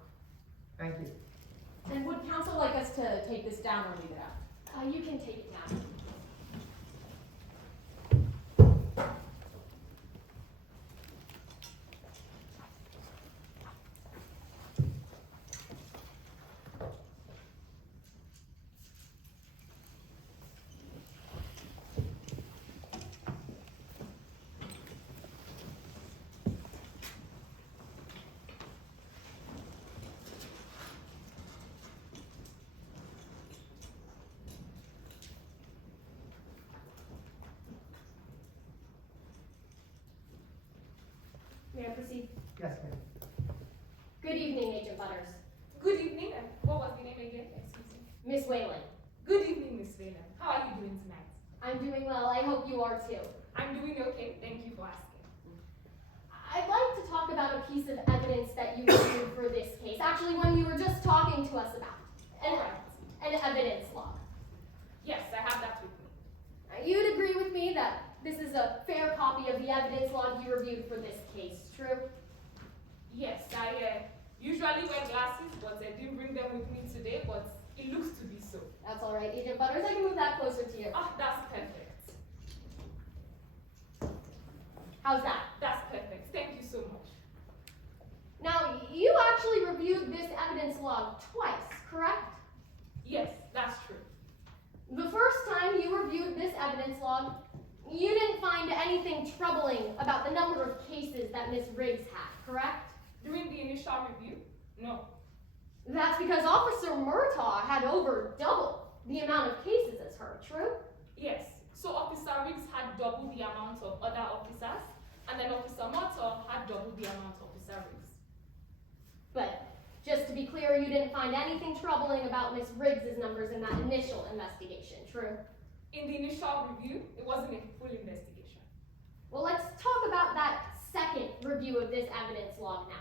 Thank you. And would counsel like us to take this down or leave it out? You can take it now. May I proceed? Yes, ma'am. Good evening, Agent Butters. Good evening, and what was the name again? Excuse me. Miss Whalen. Good evening, Miss Valen. How are you doing tonight? I'm doing well. I hope you are too. I'm doing okay. Thank you for asking. I'd like to talk about a piece of evidence that you reviewed for this case. Actually, one you were just talking to us about. All right. An evidence log. Yes, I have that with me. You'd agree with me that this is a fair copy of the evidence log you reviewed for this case, true? Yes, I usually wear glasses, but I didn't bring them with me today, but it looks to be so. That's all right, Agent Butters. I can move that closer to you. Ah, that's perfect. How's that? That's perfect. Thank you so much. Now, you actually reviewed this evidence log twice, correct? Yes, that's true. The first time you reviewed this evidence log, you didn't find anything troubling about the number of cases that Miss Riggs had, correct? During the initial review? No. That's because Officer Murtagh had over double the amount of cases as her, true? Yes. So Officer Riggs had double the amount of other officers, and then Officer Murtagh had double the amount of Officer Riggs. But just to be clear, you didn't find anything troubling about Miss Riggs's numbers in that initial investigation, true? In the initial review, it wasn't a full investigation. Well, let's talk about that second review of this evidence log now.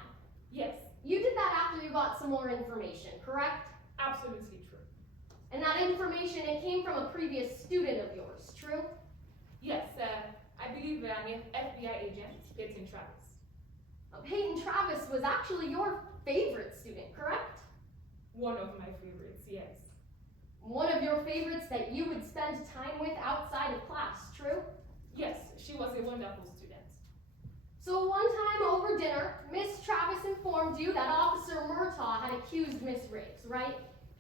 Yes, You did that after you got some more information, correct? absolutely true. And that information, it came from a previous student of yours, true? Yes, I believe an FBI agent, Peyton Travis. Peyton Travis was actually your favorite student, correct? One of my favorites, yes. One of your favorites that you would spend time with outside of class, true? Yes, she was a wonderful student. So one time over dinner, Miss Travis informed you that Officer Murtagh had accused Miss Riggs, right?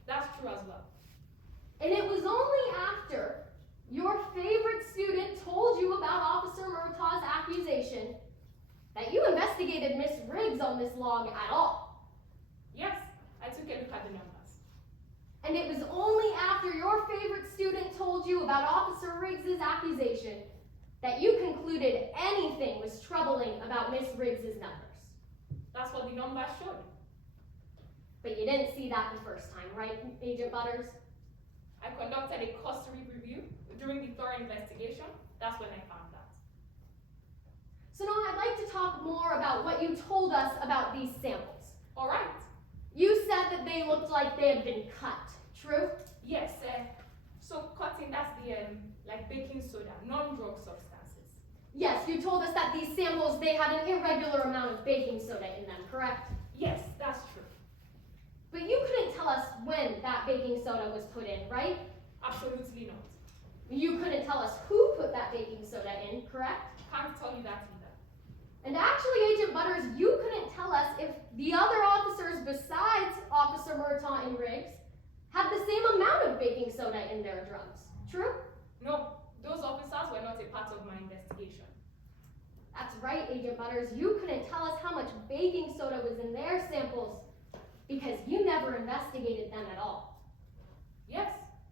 That's true as well. And it was only after your favorite student told you about Officer Murtagh's accusation that you investigated Miss Riggs on this log at all. Yes, I took a look at the numbers. And it was only after your favorite student told you about Officer Riggs's accusation that you concluded anything was troubling about Miss Riggs's numbers. That's what the numbers showed. But you didn't see that the first time, right, Agent Butters? I conducted a cursory review during the thorough investigation. That's when I found that. So now I'd like to talk more about what you told us about these samples. All right. You said that they looked like they had been cut, true? Yes, so cutting, that's the, like baking soda, non-drug substances. Yes, you told us that these samples, they had an irregular amount of baking soda in them, correct? Yes, that's true. But you couldn't tell us when that baking soda was put in, right? Absolutely not. You couldn't tell us who put that baking soda in, correct? Can't tell you that either. And actually, Agent Butters, you couldn't tell us if the other officers besides Officer Murtagh and Riggs had the same amount of baking soda in their drugs, true? No, those officers were not a part of my investigation. That's right, Agent Butters, you couldn't tell us how much baking soda was in their samples because you never investigated them at all. Yes,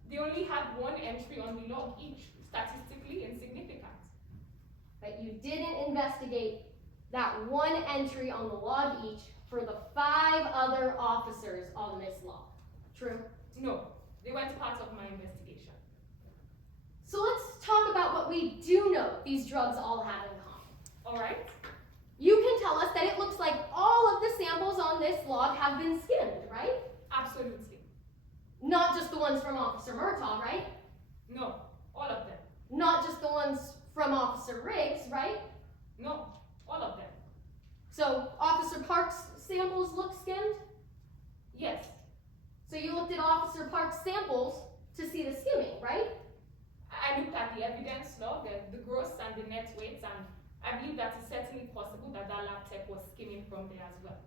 they only had one entry on the log each, statistically insignificant. But you didn't investigate that one entry on the log each for the 5 other officers on this log, true? No, they weren't part of my investigation. So let's talk about what we do know these drugs all have in common. All right? You can tell us that it looks like all of the samples on this log have been skimmed, right? Absolutely. Not just the ones from Officer Murtagh, right? No, all of them. Not just the ones from Officer Riggs, right? No, all of them. So Officer Park's samples look skimmed? Yes, So you looked at Officer Park's samples to see the skimming, right? I looked at the evidence log, the gross and the net weights, and I believe that it's certainly possible that that lab tech was skimming from there as well.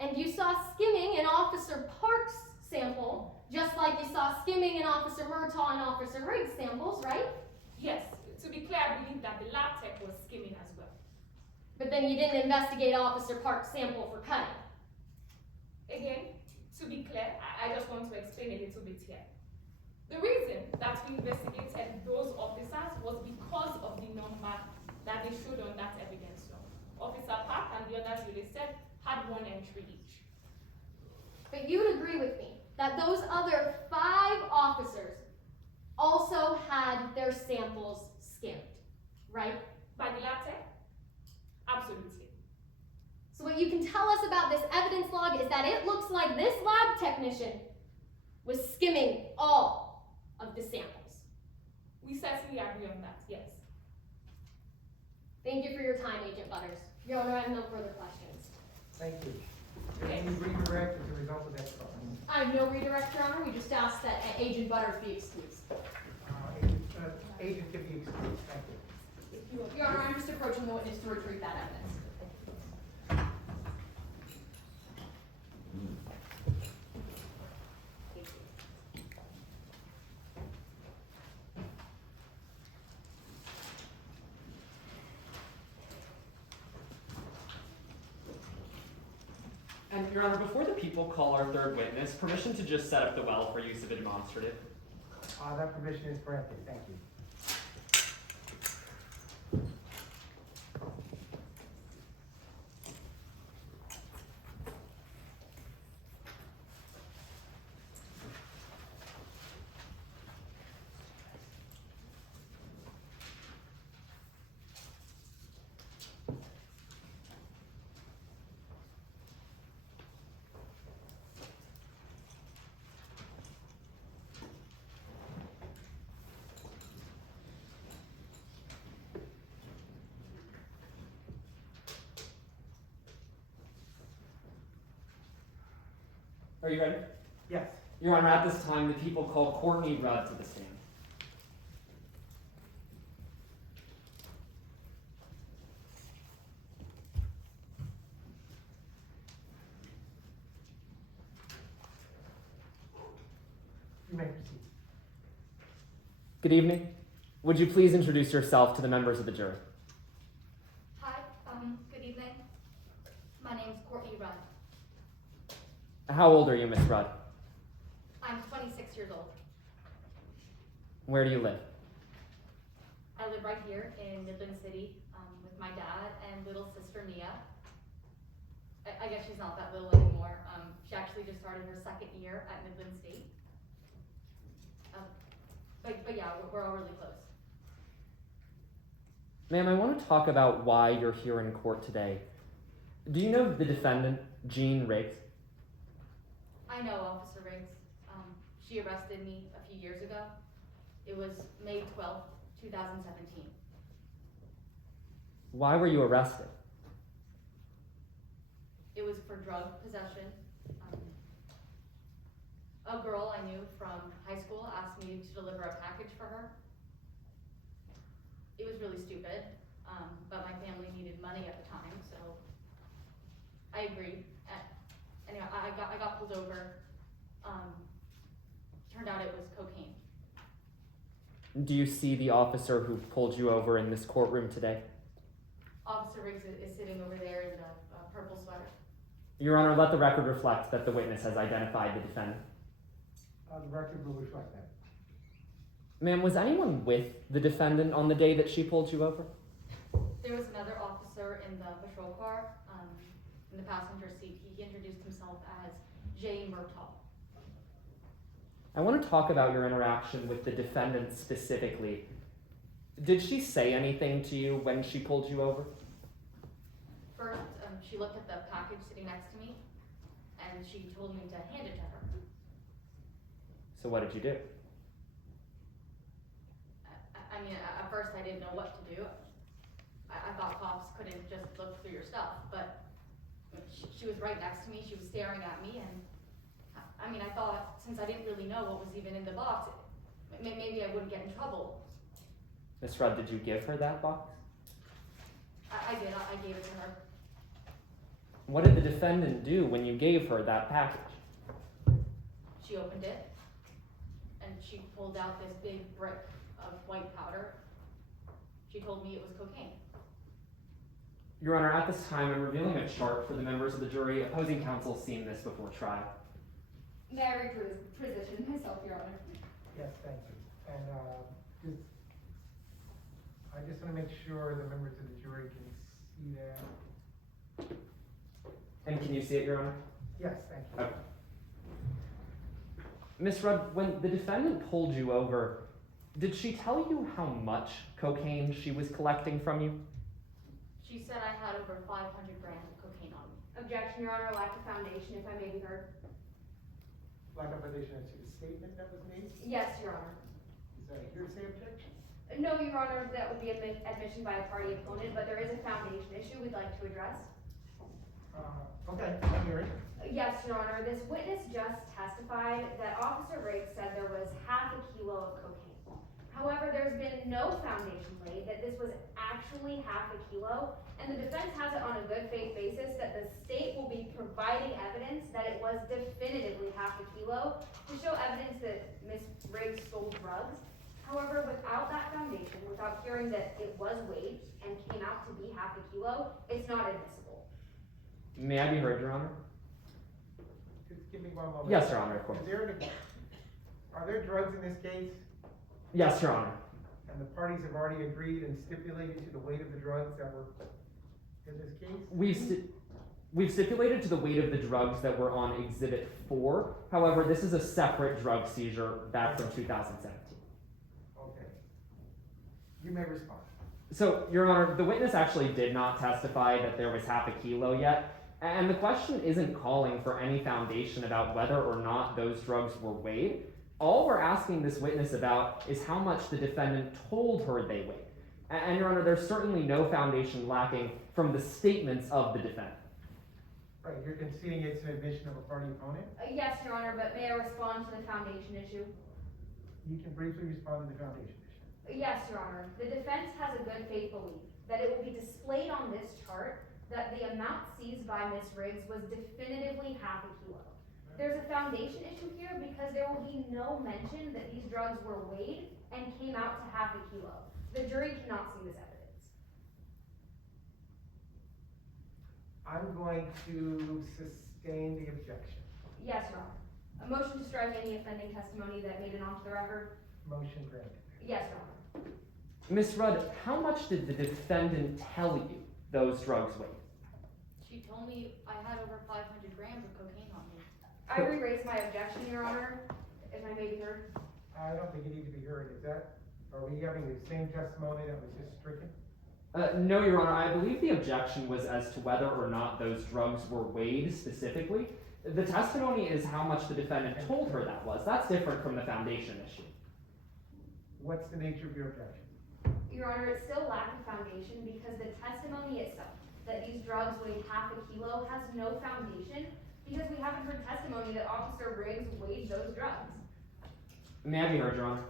And you saw skimming in Officer Park's sample, just like you saw skimming in Officer Murtagh and Officer Riggs' samples, right? Yes, to be clear, I believe that the lab tech was skimming as well. But then you didn't investigate Officer Park's sample for cutting. Again, to be clear, I just want to explain a little bit here. The reason that we investigated those officers was because of the number that they showed on that evidence log. Officer Park and the others you listed had one entry each. But you'd agree with me that those other 5 officers also had their samples skimmed, right? By the lab tech? Absolutely. So what you can tell us about this evidence log is that it looks like this lab technician was skimming all of the samples. We certainly agree on that, yes. Thank you for your time, Agent Butters. Your Honor, I have no further questions. Thank you. Can you redirect as a result of that question? I have no redirect, Your Honor. We just ask that Agent Butters be excused. Agent can be excused, thank you. Your Honor, I'm just approaching the witness to retrieve that evidence. And, Your Honor, before the people call our third witness, permission to just set up the well for use of a demonstrative. That permission is granted, thank you. Are you ready? Yes. Your Honor, at this time, the people call Courtney Rudd to the stand. You may proceed. Good evening. Would you please introduce yourself to the members of the jury? Hi, good How old are you, Miss Rudd? I'm 26 years old. Where do you live? I live right here in Midland City with my dad and little sister Mia. I guess she's not that little anymore. She actually just started her second year at Midland State. But yeah, we're all really close. Ma'am, I want to talk about why you're here in court today. Do you know the defendant, Jean Riggs? I know Officer Riggs. She arrested me a few years ago. It was May 12th, 2017. Why were you arrested? It was for drug possession. A girl I knew from high school asked me to deliver a package for her. It was really stupid, but my family needed money at the time, so I agreed. Anyway, I got pulled over. Turned out it was cocaine. Do you see the officer who pulled you over in this courtroom today? Officer Riggs is sitting over there in the purple sweater. Your Honor, let the record reflect that the witness has identified the defendant. The record will reflect that. Ma'am, was anyone with the defendant on the day that she pulled you over? There was another officer in the patrol car, in the passenger seat. He introduced himself as Jay Murtagh. I want to talk about your interaction with the defendant specifically. Did she say anything to you when she pulled you over? First, she looked at the package sitting next to me, and she told me to hand it to her. So what did you do? I mean, at first I didn't know what to do. I thought cops couldn't just look through your stuff, but she was right next to me, she was staring at me, and I mean, I thought, since I didn't really know what was even in the box, maybe I wouldn't get in trouble. Miss Rudd, did you give her that box? I did, I gave it to her. What did the defendant do when you gave her that package? She opened it, and she pulled out this big brick of white powder. She told me it was cocaine. Your Honor, at this time, I'm revealing a chart for the members of the jury. Opposing counsel seen this before trial. May I reposition myself, Your Honor? Yes, thank you. And I just want to make sure the members of the jury can see that. And can you see it, Your Honor? Yes, thank you. Okay. Miss Rudd, when the defendant pulled you over, did she tell you how much cocaine she was collecting from you? She said I had over 500 grams of cocaine on me. Objection, Your Honor, lack of foundation, if I may be heard. Lack of addition to the statement that was made? Yes, Your Honor. Is that a hearsay objection? No, Your Honor, that would be admission by a party opponent, but there is a foundation issue we'd like to address. Okay, I'm hearing. Yes, Your Honor, this witness just testified that Officer Riggs said there was half a kilo of cocaine. However, there's been no foundation laid that this was actually half a kilo, and the defense has it on a good faith basis that the state will be providing evidence that it was definitively half a kilo to show evidence that Ms. Riggs stole drugs. However, without that foundation, without hearing that it was weighed and came out to be half a kilo, it's not admissible. May I be heard, Your Honor? Just give me one moment. Yes, Your Honor, of course. Are there drugs in this case? Yes, Your Honor. And the parties have already agreed and stipulated to the weight of the drugs that were in this case? We've stipulated to the weight of the drugs that were on Exhibit 4. However, this is a separate drug seizure back from 2017. Okay. You may respond. So, Your Honor, the witness actually did not testify that there was half a kilo yet. And the question isn't calling for any foundation about whether or not those drugs were weighed. All we're asking this witness about is how much the defendant told her they weighed. And Your Honor, there's certainly no foundation lacking from the statements of the defendant. Right, you're conceding it's an admission of a party opponent? Yes, Your Honor, but may I respond to the foundation issue? You can briefly respond to the foundation issue. Yes, Your Honor. The defense has a good faith belief that it will be displayed on this chart that the amount seized by Ms. Riggs was definitively half a kilo. There's a foundation issue here because there will be no mention that these drugs were weighed and came out to half a kilo. The jury cannot see this evidence. I'm going to sustain the objection. Yes, Your Honor. A motion to strike any offending testimony that made it onto the record? Motion granted. Yes, Your Honor. Miss Rudd, how much did the defendant tell you those drugs weighed? She told me I had over 500 grams of cocaine on me. I re-raise my objection, Your Honor, if I may be heard. I don't think it needs to be heard. Are we having the same testimony that was just stricken? No, Your Honor, I believe the objection was as to whether or not those drugs were weighed specifically. The testimony is how much the defendant told her that was. That's different from the foundation issue. What's the nature of your objection? Your Honor, it still lacks a foundation because the testimony itself, that these drugs weighed half a kilo, has no foundation because we haven't heard testimony that Officer Riggs weighed those drugs. May I be heard, Your Honor?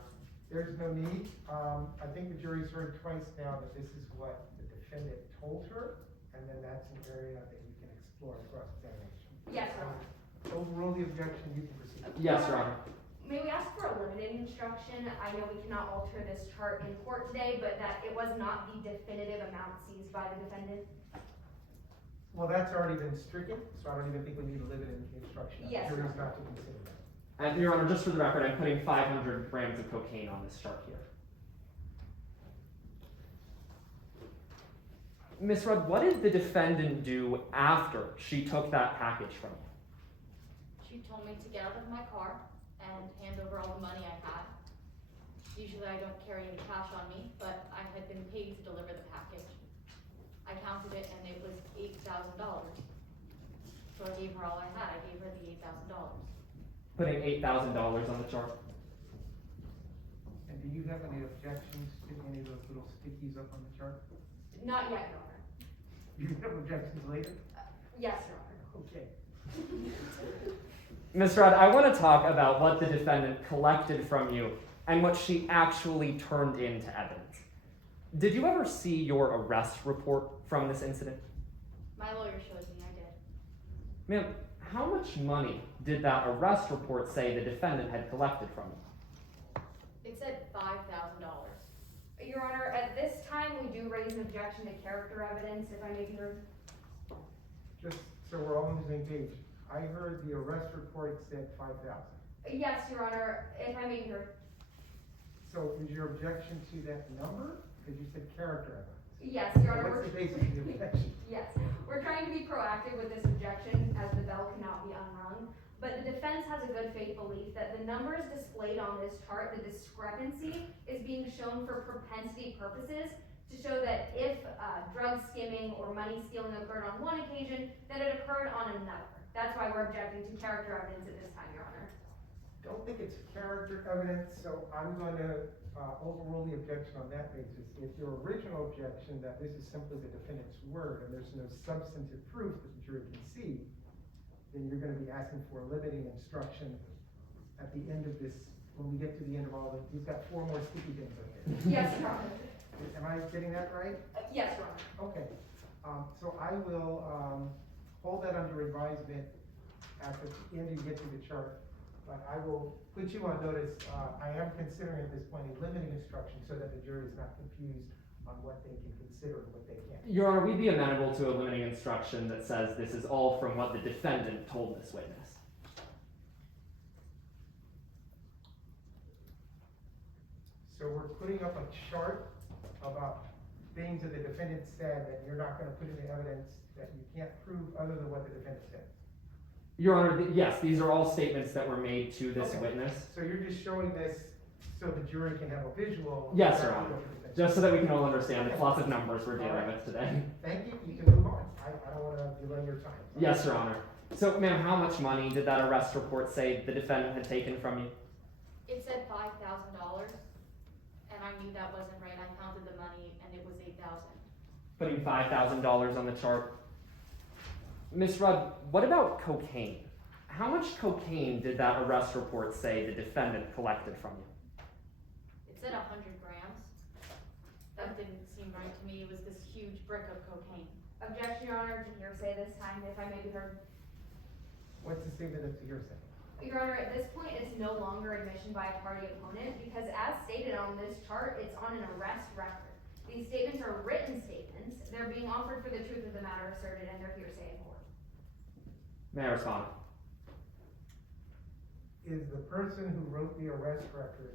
There's no need. I think the jury's heard twice now that this is what the defendant told her, and then that's an area that you can explore in cross-examination. Yes, Your Honor. Overrule the objection, you can proceed. Yes, Your Honor. May we ask for a limited instruction? I know we cannot alter this chart in court today, but that it was not the definitive amount seized by the defendant. Well, that's already been stricken, so I don't even think we need a limited instruction. Yes, The jury's Your not to consider that. And Your Honor, just for the record, I'm putting 500 grams of cocaine on this chart here. Miss Rudd, what did the defendant do after she took that package from you? She told me to get out of my car and hand over all the money I had. Usually I don't carry any cash on me, but I had been paid to deliver the package. I counted it and it was $8,000. So I gave her all I had. I gave her the $8,000. Putting $8,000 on the chart. And do you have any objections to any of those little stickies up on the chart? Not yet, Your Honor. You have objections later? Yes, Your Honor. Okay. Miss Rudd, I want to talk about what the defendant collected from you and what she actually turned into evidence. Did you ever see your arrest report from this incident? My lawyer showed me I did. Ma'am, how much money did that arrest report say the defendant had collected from you? It said $5,000. Your Honor, at this time, we do raise an objection to character evidence, if I may be heard. Just so we're all on the same page, I heard the arrest report said 5,000. Yes, Your Honor, if I may be heard. So is your objection to that number? Because you said character evidence. Yes, Your Honor. What's the basis of the objection? Yes, we're trying to be proactive with this objection as the bell cannot be unrung. But the defense has a good faith belief that the numbers displayed on this chart, the discrepancy, is being shown for propensity purposes to show that if drug skimming or money stealing occurred on one occasion, that it occurred on another. That's why we're objecting to character evidence at this time, Your Honor. Don't think it's character evidence, so I'm going to overrule the objection on that basis. If your original objection that this is simply the defendant's word and there's no substantive proof that the jury can see, then you're going to be asking for a limiting instruction at the end of this, when we get to the end of all of it. We've got 4 more sticky things up here. Yes, Your Honor. Am I getting that right? Yes, Your Honor. Okay. So I will hold that under advisement at the end you get to the chart. But I will put you on notice. I am considering at this point a limiting instruction so that the jury is not confused on what they can consider and what they can't. Your Honor, we'd be amenable to a limiting instruction that says this is all from what the defendant told this witness. So we're putting up a chart about things that the defendant said that you're not going to put into evidence that you can't prove other than what the defendant said. Your Honor, yes, these are all statements that were made to this Okay. witness. So you're just showing this so the jury can have a visual. Yes, Your Honor. Just so that we can all understand the lots of numbers we're dealing All right. with today. Thank you. You can move on. I don't want to delay your time. Yes, Your Honor. So, ma'am, how much money did that arrest report say the defendant had taken from you? It said $5,000, and I knew that wasn't right. I counted the money, and it was $8,000. Putting $5,000 on the chart. Miss Rudd, what about cocaine? How much cocaine did that arrest report say the defendant collected from you? It said 100 grams. That didn't seem right to me. It was this huge brick of cocaine. Objection, Your Honor, to hearsay this time, if I may be heard. What's the statement of hearsay? Your Honor, at this point, it's no longer admission by a party opponent because as stated on this chart, it's on an arrest record. These statements are written statements. They're being offered for the truth of the matter asserted and they're hearsay in court. May I respond? Is the person who wrote the arrest record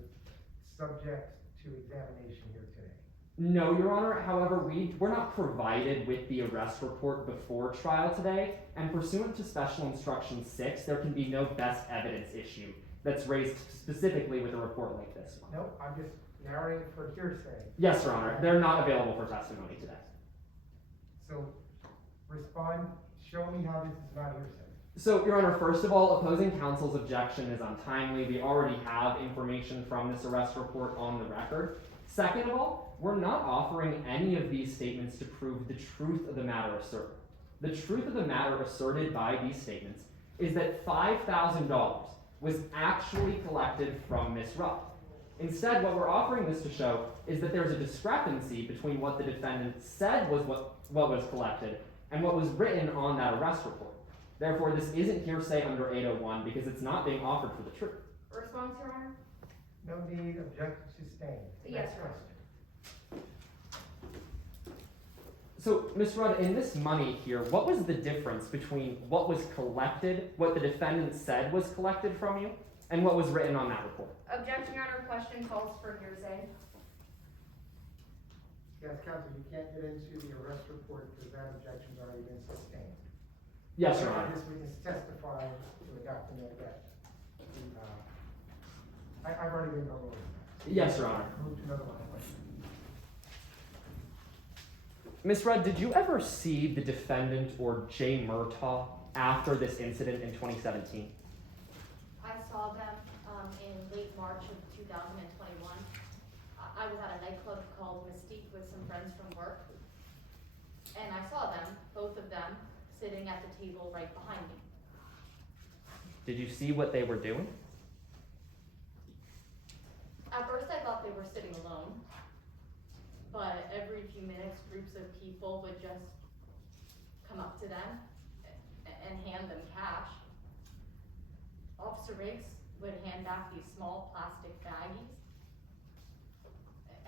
subject to examination here today? No, Your Honor. However, we're not provided with the arrest report before trial today, and pursuant to Special Instruction 6, there can be no best evidence issue that's raised specifically with a report like this one. Nope, I'm just narrowing it for hearsay. Yes, Your Honor. They're not available for testimony today. So, respond, show me how this is not hearsay. So, Your Honor, first of all, opposing counsel's objection is untimely. We already have information from this arrest report on the record. Second of all, we're not offering any of these statements to prove the truth of the matter asserted. The truth of the matter asserted by these statements is that $5,000 was actually collected from Miss Rudd. Instead, what we're offering this to show is that there's a discrepancy between what the defendant said was what was collected and what was written on that arrest report. Therefore, this isn't hearsay under 801 because it's not being offered for the truth. Response, Your Honor? No need, objection sustained. Yes, Next Your Honor. question. So, Ms. Rudd, in this money here, what was the difference between what was collected, what the defendant said was collected from you, and what was written on that report? Objection, Your Honor. Question calls for hearsay. Yes, counsel, you can't get into the arrest report because that objection's already been sustained. Yes, Your Honor. This witness testified to a document that, I've already been over that. Yes, Your Honor. Move to another line of question. Ms. Rudd, did you ever see the defendant or Jay Murtagh after this incident in 2017? I saw them in late March of 2021. I was at a nightclub called Mystique with some friends from work. And I saw them, both of them, sitting at the table right behind me. Did you see what they were doing? At first I thought they were sitting alone, but every few minutes groups of people would just come up to them and hand them cash. Officer Riggs would hand back these small plastic baggies.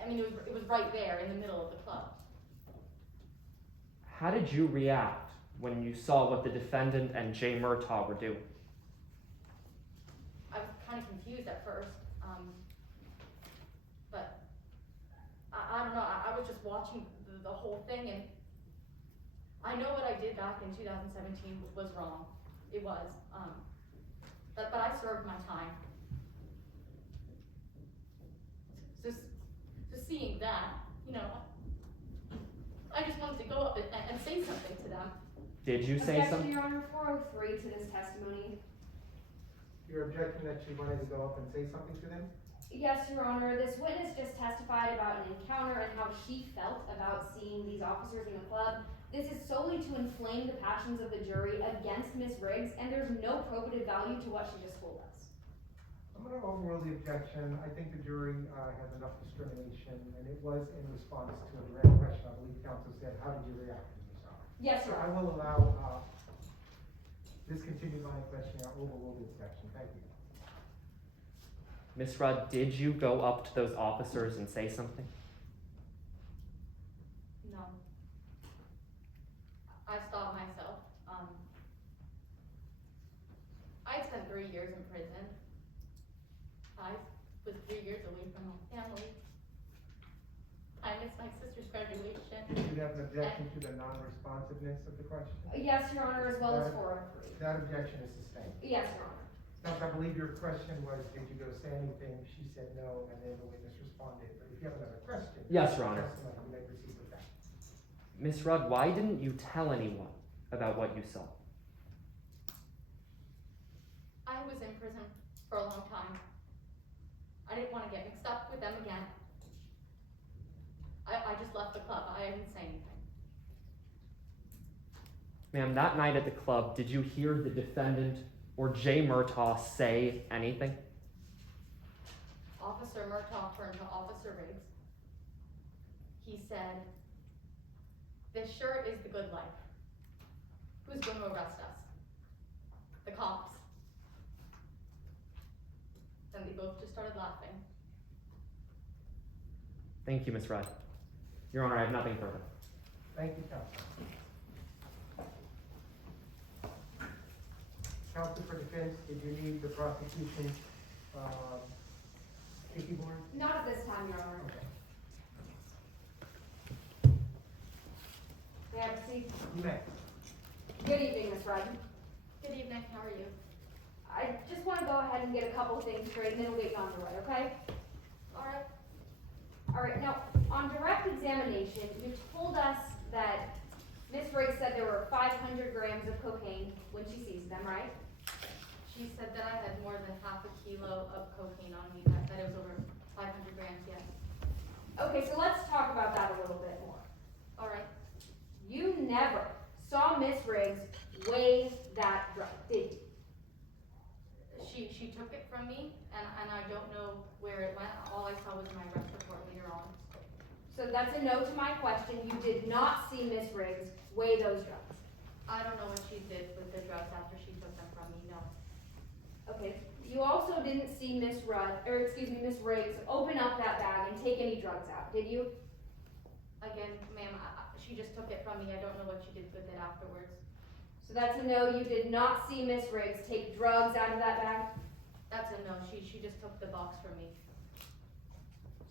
I mean, it was right there in the middle of the club. How did you react when you saw what the defendant and Jay Murtagh were doing? I was kind of confused at first, but I don't know, I was just watching the whole thing, and I know what I did back in 2017 was wrong. It was, but I served my time. Just seeing that, you know, I just wanted to go up and say something to them. Did you say Objection, something? Your Honor. 403 to this testimony. You're objecting that she wanted to go up and say something to them? Yes, Your Honor. This witness just testified about an encounter and how she felt about seeing these officers in the club. This is solely to inflame the passions of the jury against Ms. Riggs, and there's no probative value to what she just told us. I'm gonna overrule the objection. I think the jury has enough discrimination, and it was in response to a direct question. I believe counsel said, how did you react when you saw it? Yes, So Your I Honor. will allow this continued line of questioning. I'll overrule the objection. Thank you. Ms. Rudd, did you go up to those officers and say something? No. I stopped myself. I spent 3 years in prison. I was 3 years away from my family. I missed my sister's graduation. Do you have an objection to the non-responsiveness of the question? Yes, Your Honor, as well as 403. That objection is sustained. Yes, Your Honor. Counsel, I believe your question was, did you go say anything? She said no, and then the witness responded. But if you have another question. Yes, Your Honor. testimony, you may proceed with that. Ms. Rudd, why didn't you tell anyone about what you saw? I was in prison for a long time. I didn't want to get mixed up with them again. I just left the club. I didn't say anything. Ma'am, that night at the club, did you hear the defendant or Jay Murtagh say anything? Officer Murtagh turned to Officer Riggs. He said, "This sure is the good life. Who's going to arrest us? The cops." Then they both just started laughing. Thank you, Ms. Rudd. Your Honor, I have nothing further. Thank you, counsel. counsel for defense, did you need the prosecution's, sticky board? Not at this time, Your Honor. Okay. May I have a seat? You may. Good evening, Ms. Rudd. Good evening, how are you? I just want to go ahead and get a couple things straight, and then we'll get you on your way, okay? Alright. All right, now, on direct examination, you told us that Ms. Riggs said there were 500 grams of cocaine when she seized them, right? She said that I had more than half a kilo of cocaine on me, that it was over 500 grams, yes. Okay, so let's talk about that a little bit more. Alright. You never saw Miss Riggs weigh that drug, did you? She took it from me, and I don't know where it went. All I saw was my arrest report later on. So that's a no to my question. You did not see Miss Riggs weigh those drugs. I don't know what she did with the drugs after she took them from me, no. Okay. You also didn't see Miss Riggs open up that bag and take any drugs out, did you? Again, ma'am, she just took it from me. I don't know what she did with it afterwards. So that's a no. You did not see Miss Riggs take drugs out of that bag. That's a no. She just took the box from me.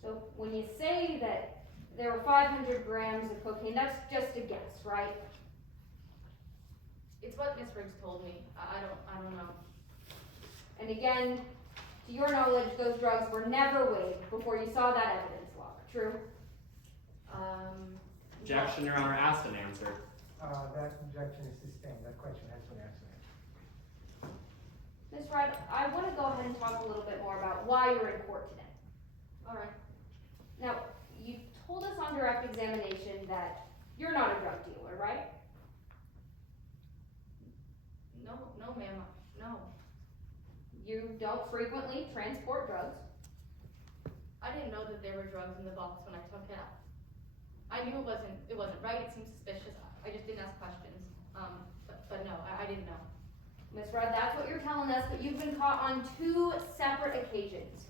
So when you say that there were 500 grams of cocaine, that's just a guess, right? It's what Miss Riggs told me. I don't know. And again, to your knowledge, those drugs were never weighed before you saw that evidence log, true? Objection, Your Honor, asked and answered. That objection is sustained, that question has been answered. Ms. Rudd, I want to go ahead and talk a little bit more about why you're in court today. Alright. Now, you told us on direct examination that you're not a drug dealer, right? No, ma'am, no. You don't frequently transport drugs. I didn't know that there were drugs in the box when I took it out. I knew it wasn't right, it seemed suspicious, I just didn't ask questions. But no, I didn't know. Ms. Rudd, that's what you're telling us, but you've been caught on 2 separate occasions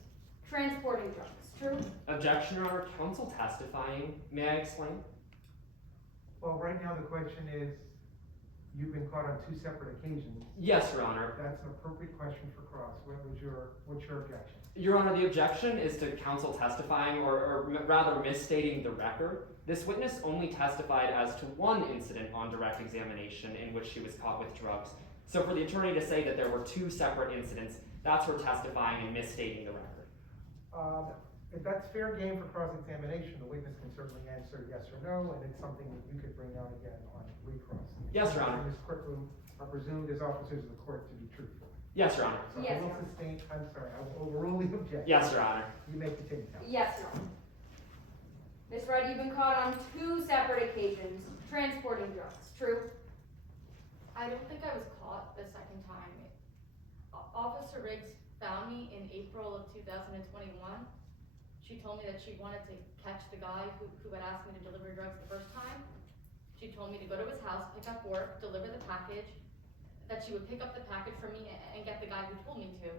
transporting drugs, true? Objection, Your Honor, counsel testifying. May I explain? Well, right now the question is, you've been caught on 2 separate occasions. Yes, Your Honor. That's an appropriate question for cross. What's your objection? Your Honor, the objection is to counsel testifying, or rather misstating the record. This witness only testified as to one incident on direct examination in which she was caught with drugs. So for the attorney to say that there were 2 separate incidents, that's her testifying and misstating the record. If that's fair game for cross-examination, the witness can certainly answer yes or no, and it's something that you could bring out again on recross. Yes, Your Honor. In this courtroom are presumed as officers of the court to be truthful. Yes, Your Honor. So Yes, I will Your Honor. sustain, I'm sorry, I will overrule the objection. Yes, Your Honor. You may continue now. Yes, Your Honor. Ms. Rudd, you've been caught on 2 separate occasions transporting drugs, true? I don't think I was caught the second time. Officer Riggs found me in April of 2021. She told me that she wanted to catch the guy who had asked me to deliver drugs the first time. She told me to go to his house, pick up work, deliver the package, that she would pick up the package for me and get the guy who told me to.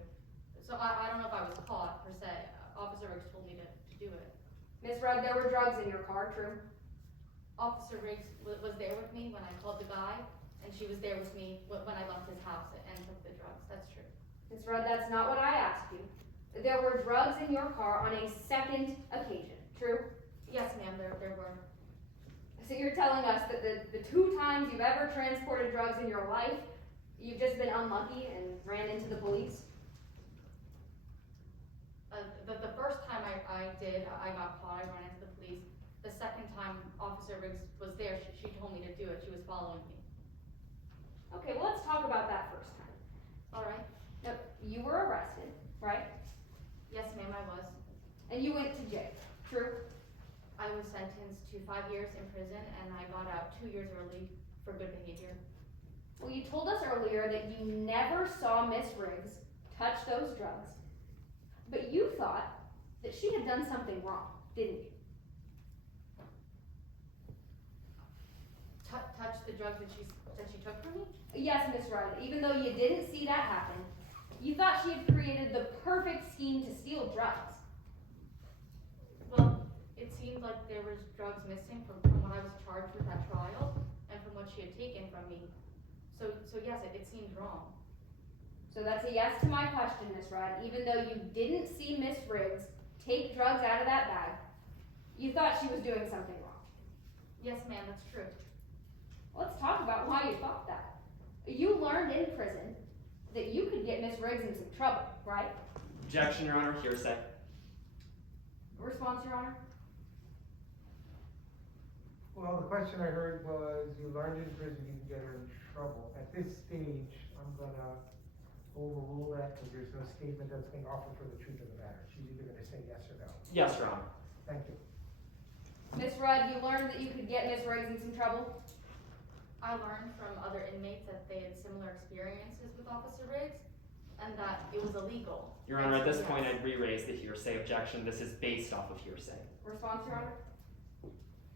So I don't know if I was caught, per se. Officer Riggs told me to do it. Ms. Rudd, there were drugs in your car, true? Officer Riggs was there with me when I called the guy, and she was there with me when I left his house and took the drugs. That's true. Ms. Rudd, that's not what I asked you. There were drugs in your car on a second occasion, true? Yes, ma'am, there were. So you're telling us that the 2 times you've ever transported drugs in your life, you've just been unlucky and ran into the police? The first time I did, I got caught, I ran into the police. The second time Officer Riggs was there, she told me to do it, she was following me. Okay, well, let's talk about that first time. Alright. Now, you were arrested, right? Yes, ma'am, I was. And you went to jail, true? I was sentenced to 5 years in prison and I got out 2 years early for good behavior. Well, you told us earlier that you never saw Miss Riggs touch those drugs, but you thought that she had done something wrong, didn't you? Touch the drugs that she took from me? Yes, Miss Rudd, even though you didn't see that happen, you thought she had created the perfect scheme to steal drugs. Well, it seemed like there was drugs missing from what I was charged with at trial and from what she had taken from me. So yes, it seemed wrong. So that's a yes to my question, Miss Rudd. Even though you didn't see Miss Riggs take drugs out of that bag, you thought she was doing something wrong. Yes, ma'am, that's true. Let's talk about why you thought that. You learned in prison that you could get Miss Riggs in some trouble, right? Objection, Your Honor. Hearsay. Response, Your Honor? Well, the question I heard was, you learned in prison you can get her in trouble. At this stage, I'm gonna overrule that because there's no statement that's being offered for the truth of the matter. She's either gonna say yes or no. Yes, Your Honor. Thank you. Miss Rudd, you learned that you could get Miss Riggs in some trouble? I learned from other inmates that they had similar experiences with Officer Riggs, and that it was illegal. Your Honor, at this Yes. point, I'd re-raise the hearsay objection. This is based off of hearsay. Response, Your Honor?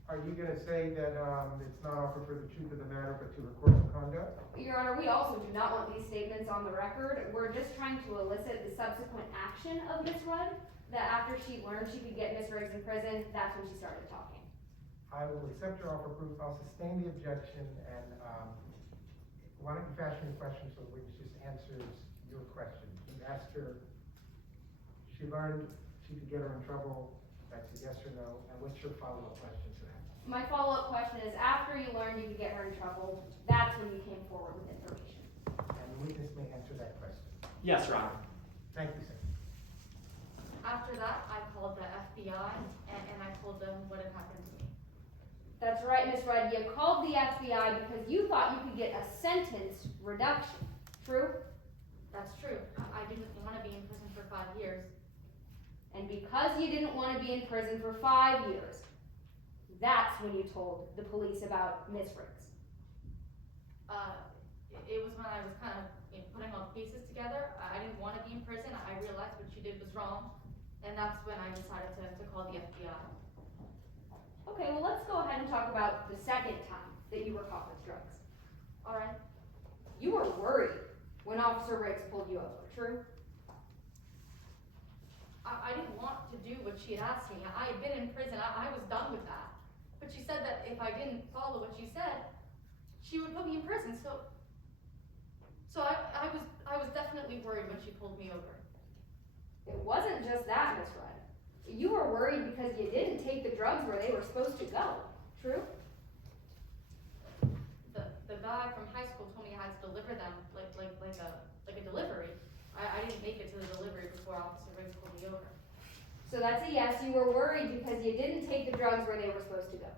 Are you gonna say that, it's not offered for the truth of the matter, but to her course of conduct? Your Honor, we also do not want these statements on the record. We're just trying to elicit the subsequent action of Miss Rudd, that after she learned she could get Miss Riggs in prison, that's when she started talking. I will accept your offer proof, I'll sustain the objection, and, why don't you fashion the question so the witness just answers your question? You asked her, she learned she could get her in trouble, that's a yes or no, and what's your follow-up question to that? My follow-up question is, after you learned you could get her in trouble, that's when you came forward with information. And the witness may answer that question. Yes, Your Honor. Thank you, sir. After that, I called the FBI, and I told them what had happened to me. That's right, Miss Rudd, you called the FBI because you thought you could get a sentence reduction, true? That's true. I didn't want to be in prison for 5 years. And because you didn't want to be in prison for 5 years, that's when you told the police about Miss Riggs. It was when I was kind of putting all the pieces together. I didn't want to be in prison. I realized what she did was wrong, and that's when I decided to call the FBI. Okay, well, let's go ahead and talk about the second time that you were caught with drugs. All right. You were worried when Officer Riggs pulled you over, true? I didn't want to do what she had asked me. I had been in prison. I was done with that. But she said that if I didn't follow what she said, she would put me in prison. So I was definitely worried when she pulled me over. It wasn't just that, Miss Rudd. You were worried because you didn't take the drugs where they were supposed to go, true? The guy from high school told me I had to deliver them like a delivery. I didn't make it to the delivery before Officer Riggs pulled me over. So that's a yes, you were worried because you didn't take the drugs where they were supposed to go.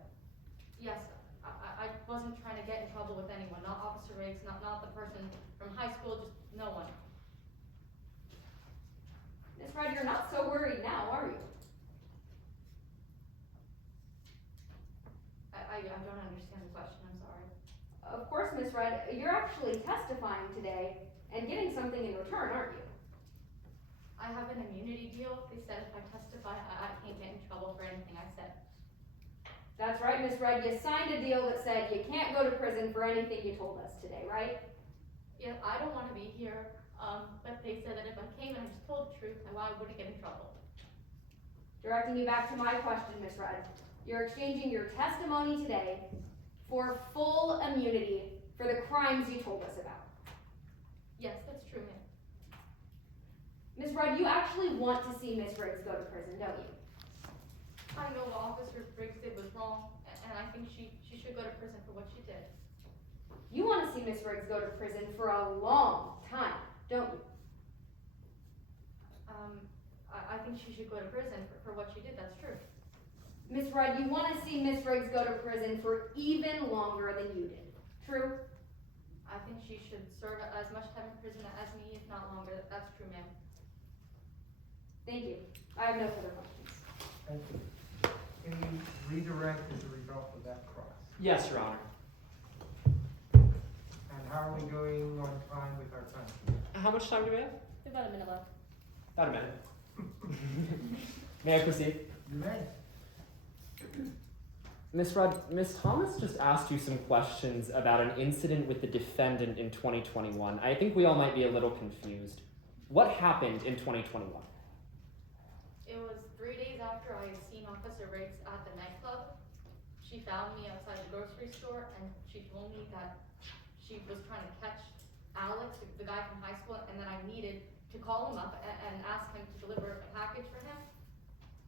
Yes, I wasn't trying to get in trouble with anyone, not Officer Riggs, not the person from high school, just no one. Miss Rudd, you're not so worried now, are you? I don't understand the question, I'm sorry. Of course, Miss Rudd, you're actually testifying today and getting something in return, aren't you? I have an immunity deal. They said if I testify, I can't get in trouble for anything I said. That's right, Miss Rudd, you signed a deal that said you can't go to prison for anything you told us today, right? Yeah, I don't want to be here, but they said that if I came and I just told the truth, I wouldn't get in trouble. Directing you back to my question, Miss Rudd, you're exchanging your testimony today for full immunity for the crimes you told us about. Yes, that's true, ma'am. Miss Rudd, you actually want to see Miss Riggs go to prison, don't you? I know what Officer Briggs did was wrong, and I think she should go to prison for what she did. You want to see Miss Riggs go to prison for a long time, don't you? I think she should go to prison for what she did, that's true. Miss Rudd, you want to see Miss Riggs go to prison for even longer than you did, true? I think she should serve as much time in prison as me, if not longer. That's true, ma'am. Thank you. I have no further questions. Thank you. Can you redirect as a result of that cross? Yes, Your Honor. And how are we doing on time with our time? How much time do we have? About a minute left. About a minute. May I proceed? You may. Miss Rudd, Miss Thomas just asked you some questions about an incident with the defendant in 2021. I think we all might be a little confused. What happened in 2021? It was 3 days after I had seen Officer Riggs at the nightclub. She found me outside the grocery store, and she told me that she was trying to catch Alex, the guy from high school, and then I needed to call him up and ask him to deliver a package for him.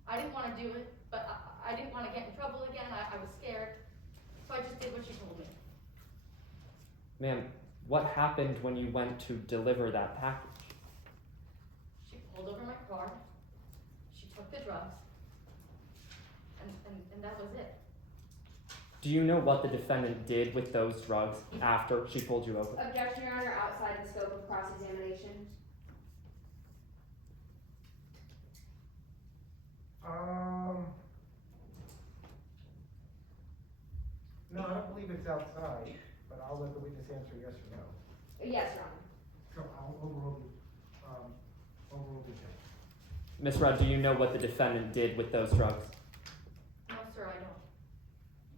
I didn't want to do it, but I didn't want to get in trouble again. I was scared, so I just did what she told me. Ma'am, what happened when you went to deliver that package? She pulled over my car, she took the drugs, and that was it. Do you know what the defendant did with those drugs after she pulled you over? Objection, Your Honor, outside the scope of cross-examination. No, I don't believe it's outside, but I'll let the witness answer yes or no. Yes, Your Honor. So I'll overrule the judge. Miss Rudd, do you know what the defendant did with those drugs? No, sir, I don't.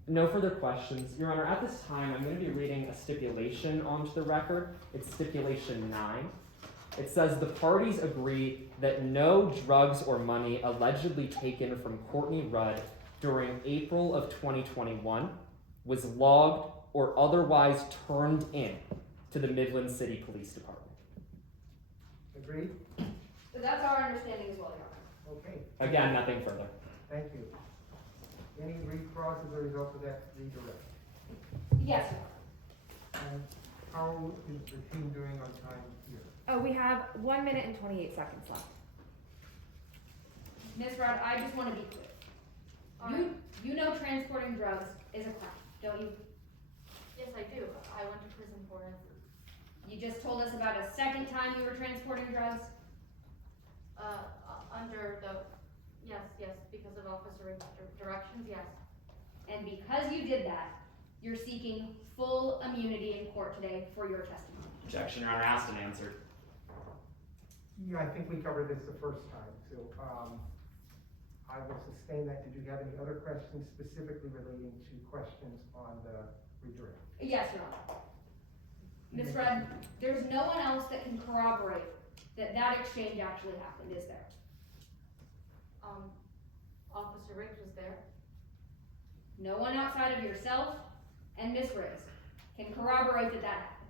No further questions. Your Honor, at this time, I'm going to be reading a stipulation onto the record. It's stipulation 9. It says the parties agree that no drugs or money allegedly taken from Courtney Rudd during April of 2021 was logged or otherwise turned in to the Midland City Police Department. Agreed? That's our understanding as well, Your Honor. Okay. Again, nothing further. Thank you. Any recross as a result of that redirect? Yes, Your Honor. And how is the team doing on time here? Oh, we have 1 minute and 28 seconds left. Ms. Rudd, I just want to be clear. You know transporting drugs is a crime, don't you? Yes, I do. I went to prison for it. You just told us about a second time you were transporting drugs. Under the, yes, because of officer directions, yes. And because you did that, you're seeking full immunity in court today for your testimony. Objection, Your Honor, asked and answered. Yeah, I think we covered this the first time, so, I will sustain that. Did you have any other questions specifically relating to questions on the redirect? Yes, Your Honor. Ms. Rudd, there's no one else that can corroborate that that exchange actually happened, is there? Officer Riggs was there. No one outside of yourself and Ms. Riggs can corroborate that that happened.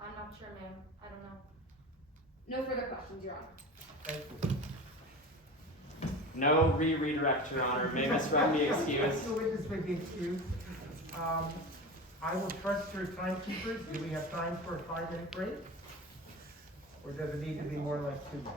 I'm not sure, ma'am. I don't know. No further questions, Your Honor. Thank you. No redirect, Your Honor. May Miss Rudd be excused. The witness may be excused. I will trust your timekeepers. Do we have time for a 5-minute break? Or does it need to be more like 2 minutes?